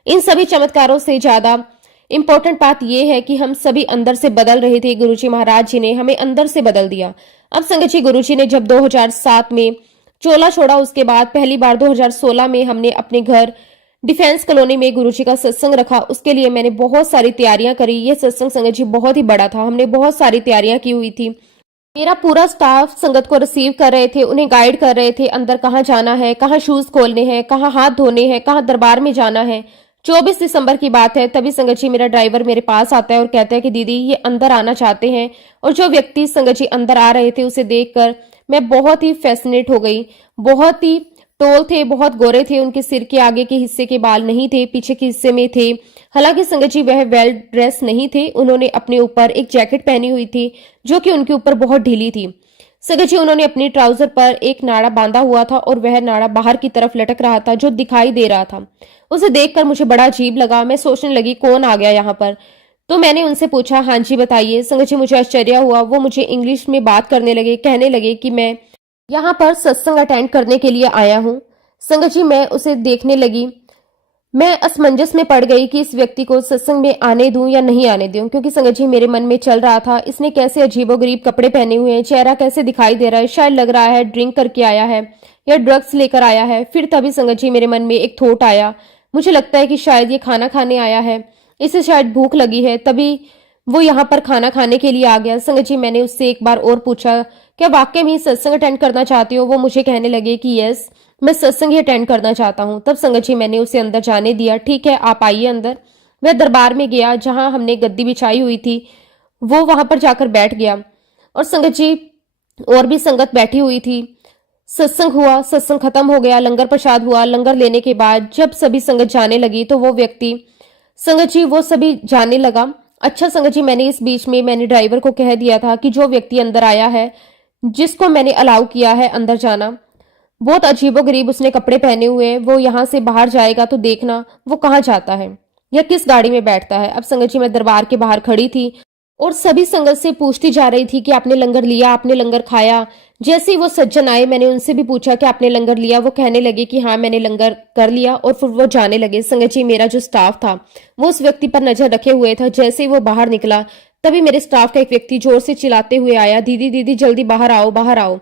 इन सभी चमत्कारों से ज्यादा इंपॉर्टेंट बात यह है कि हम सभी अंदर से बदल रहे थे। गुरुजी महाराज जी ने हमें अंदर से बदल दिया। अब संगत जी, गुरुजी ने जब 2007 में चोला छोड़ा, उसके बाद पहली बार 2016 में हमने अपने घर डिफेंस कॉलोनी में गुरुजी का सत्संग रखा। उसके लिए मैंने बहुत सारी तैयारियां करी। ये सत्संग संगत जी बहुत ही बड़ा था, हमने बहुत सारी तैयारियां की हुई थी। मेरा पूरा स्टाफ संगत को रिसीव कर रहे थे, उन्हें गाइड कर रहे थे, अंदर कहाँ जाना है, कहाँ शूज खोलने हैं, कहाँ हाथ धोने हैं, कहाँ दरबार में जाना है। 24 दिसंबर की बात है, तभी संगत जी मेरा ड्राइवर मेरे पास आता है और कहता है कि दीदी ये अंदर आना चाहते हैं। और जो व्यक्ति संगत जी अंदर आ रहे थे उसे देखकर मैं बहुत ही फैसिनेट हो गई। बहुत ही टोल थे, बहुत गोरे थे, उनके सिर के आगे के हिस्से के बाल नहीं थे, पीछे के हिस्से में थे। हालांकि संगत जी वह वेल ड्रेस नहीं थे। उन्होंने अपने ऊपर एक जैकेट पहनी हुई थी जो कि उनके ऊपर बहुत ढीली थी। संगत जी, उन्होंने अपनी ट्राउजर पर एक नाड़ा बांधा हुआ था और वह नाड़ा बाहर की तरफ लटक रहा था जो दिखाई दे रहा था। उसे देखकर मुझे बड़ा अजीब लगा। मैं सोचने लगी कौन आ गया यहाँ पर। तो मैंने उनसे पूछा, हाँ जी बताइए। संगत जी, मुझे आश्चर्य हुआ। वो मुझे इंग्लिश में बात करने लगे, कहने लगे कि मैं यहाँ पर सत्संग अटेंड करने के लिए आया हूँ। संगत जी, मैं उसे देखने लगी। मैं असमंजस में पड़ गई कि इस व्यक्ति को सत्संग में आने दूं या नहीं आने दूं, क्योंकि संगत जी मेरे मन में चल रहा था, इसने कैसे अजीबोगरीब कपड़े पहने हुए हैं, चेहरा कैसे दिखाई दे रहा है, शायद लग रहा है ड्रिंक करके आया है या ड्रग्स लेकर आया है। फिर तभी संगत जी मेरे मन में एक थॉट आया, मुझे लगता है कि शायद ये खाना खाने आया है, इसे शायद भूख लगी है, तभी वो यहाँ पर खाना खाने के लिए आ गया। संगत जी, मैंने उससे एक बार और पूछा, क्या वाकई में सत्संग अटेंड करना चाहती हो? वो मुझे कहने लगे कि यस, मैं सत्संग ही अटेंड करना चाहता हूँ। तब संगत जी मैंने उसे अंदर जाने दिया। ठीक है, आप आइए अंदर। वह दरबार में गया, जहां हमने गद्दी बिछाई हुई थी, वो वहां पर जाकर बैठ गया। और संगत जी और भी संगत बैठी हुई थी। सत्संग हुआ, सत्संग खत्म हो गया, लंगर प्रसाद हुआ। लंगर लेने के बाद जब सभी संगत जाने लगी तो वो व्यक्ति संगत जी वो सभी जाने लगा। अच्छा संगत जी, मैंने इस बीच में मैंने ड्राइवर को कह दिया था कि जो व्यक्ति अंदर आया है, जिसको मैंने अलाउ किया है अंदर जाना, बहुत अजीबोगरीब उसने कपड़े पहने हुए हैं, वो यहाँ से बाहर जाएगा तो देखना वो कहाँ जाता है या किस गाड़ी में बैठता है। अब संगत जी मैं दरबार के बाहर खड़ी थी और सभी संगत से पूछती जा रही थी कि आपने लंगर लिया, आपने लंगर खाया। जैसे ही वो सज्जन आए, मैंने उनसे भी पूछा कि आपने लंगर लिया। वो कहने लगे कि हाँ मैंने लंगर कर लिया, और फिर वो जाने लगे। संगत जी, मेरा जो स्टाफ था वो उस व्यक्ति पर नजर रखे हुए था। जैसे ही वो बाहर निकला, तभी मेरे स्टाफ का एक व्यक्ति जोर से चिल्लाते हुए आया, दीदी दीदी जल्दी बाहर आओ, बाहर आओ।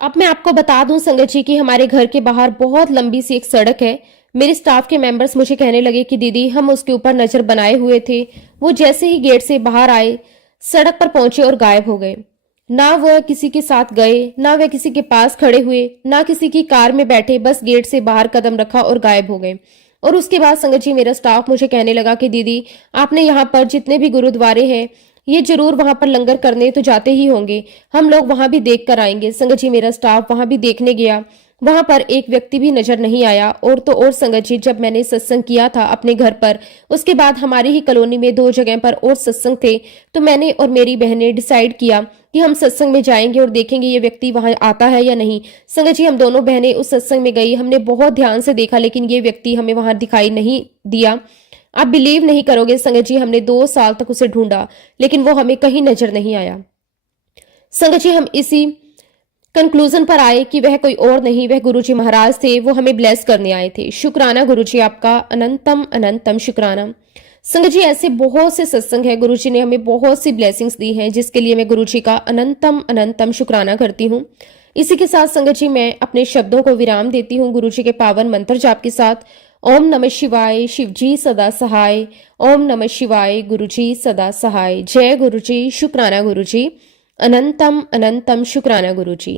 अब मैं आपको बता दूं संगत जी कि हमारे घर के बाहर बहुत लंबी सी एक सड़क है। मेरे स्टाफ के मेंबर्स मुझे कहने लगे कि दीदी हम उसके ऊपर नजर बनाए हुए थे। वो जैसे ही गेट से बाहर आए, सड़क पर पहुंचे और गायब हो गए। ना वह किसी के साथ गए, ना वह किसी के पास खड़े हुए, ना किसी की कार में बैठे, बस गेट से बाहर कदम रखा और गायब हो गए। और उसके बाद संगत जी मेरा स्टाफ मुझे कहने लगा कि दीदी आपने यहाँ पर जितने भी गुरुद्वारे हैं, ये जरूर वहां पर लंगर करने तो जाते ही होंगे, हम लोग वहां भी देख कर आएंगे। संगत जी मेरा स्टाफ वहां भी देखने गया, वहां पर एक व्यक्ति भी नजर नहीं आया। और तो और संगत जी, जब मैंने सत्संग किया था अपने घर पर, उसके बाद हमारी ही कॉलोनी में 2 जगह पर और सत्संग थे। तो मैंने और मेरी बहनें डिसाइड किया कि हम सत्संग में जाएंगे और देखेंगे ये व्यक्ति वहां आता है या नहीं। संगत जी, हम दोनों बहनें उस सत्संग में गई, हमने बहुत ध्यान से देखा, लेकिन ये व्यक्ति हमें वहां दिखाई नहीं दिया। आप बिलीव नहीं करोगे संगत जी, हमने 2 साल तक उसे ढूंढा, लेकिन वो हमें कहीं नजर नहीं आया। संगत जी, हम इसी कंक्लूजन पर आए कि वह कोई और नहीं, वह गुरुजी महाराज थे, वो हमें ब्लेस करने आए थे। शुक्राना गुरुजी, आपका अनंतम अनंतम शुक्राना। संगत जी, ऐसे बहुत से सत्संग है, गुरुजी ने हमें बहुत सी ब्लेसिंग्स दी हैं, जिसके लिए मैं गुरुजी का अनंतम अनंतम शुक्राना करती हूँ। इसी के साथ संगत जी मैं अपने शब्दों को विराम देती हूँ गुरुजी के पावन मंत्र जाप के साथ। ओम नमः शिवाय, शिवजी सदा सहाय। ओम नमः शिवाय, गुरुजी सदा सहाय। जय गुरुजी, शुक्राना गुरुजी, अनंतम अनंतम शुक्राना गुरुजी।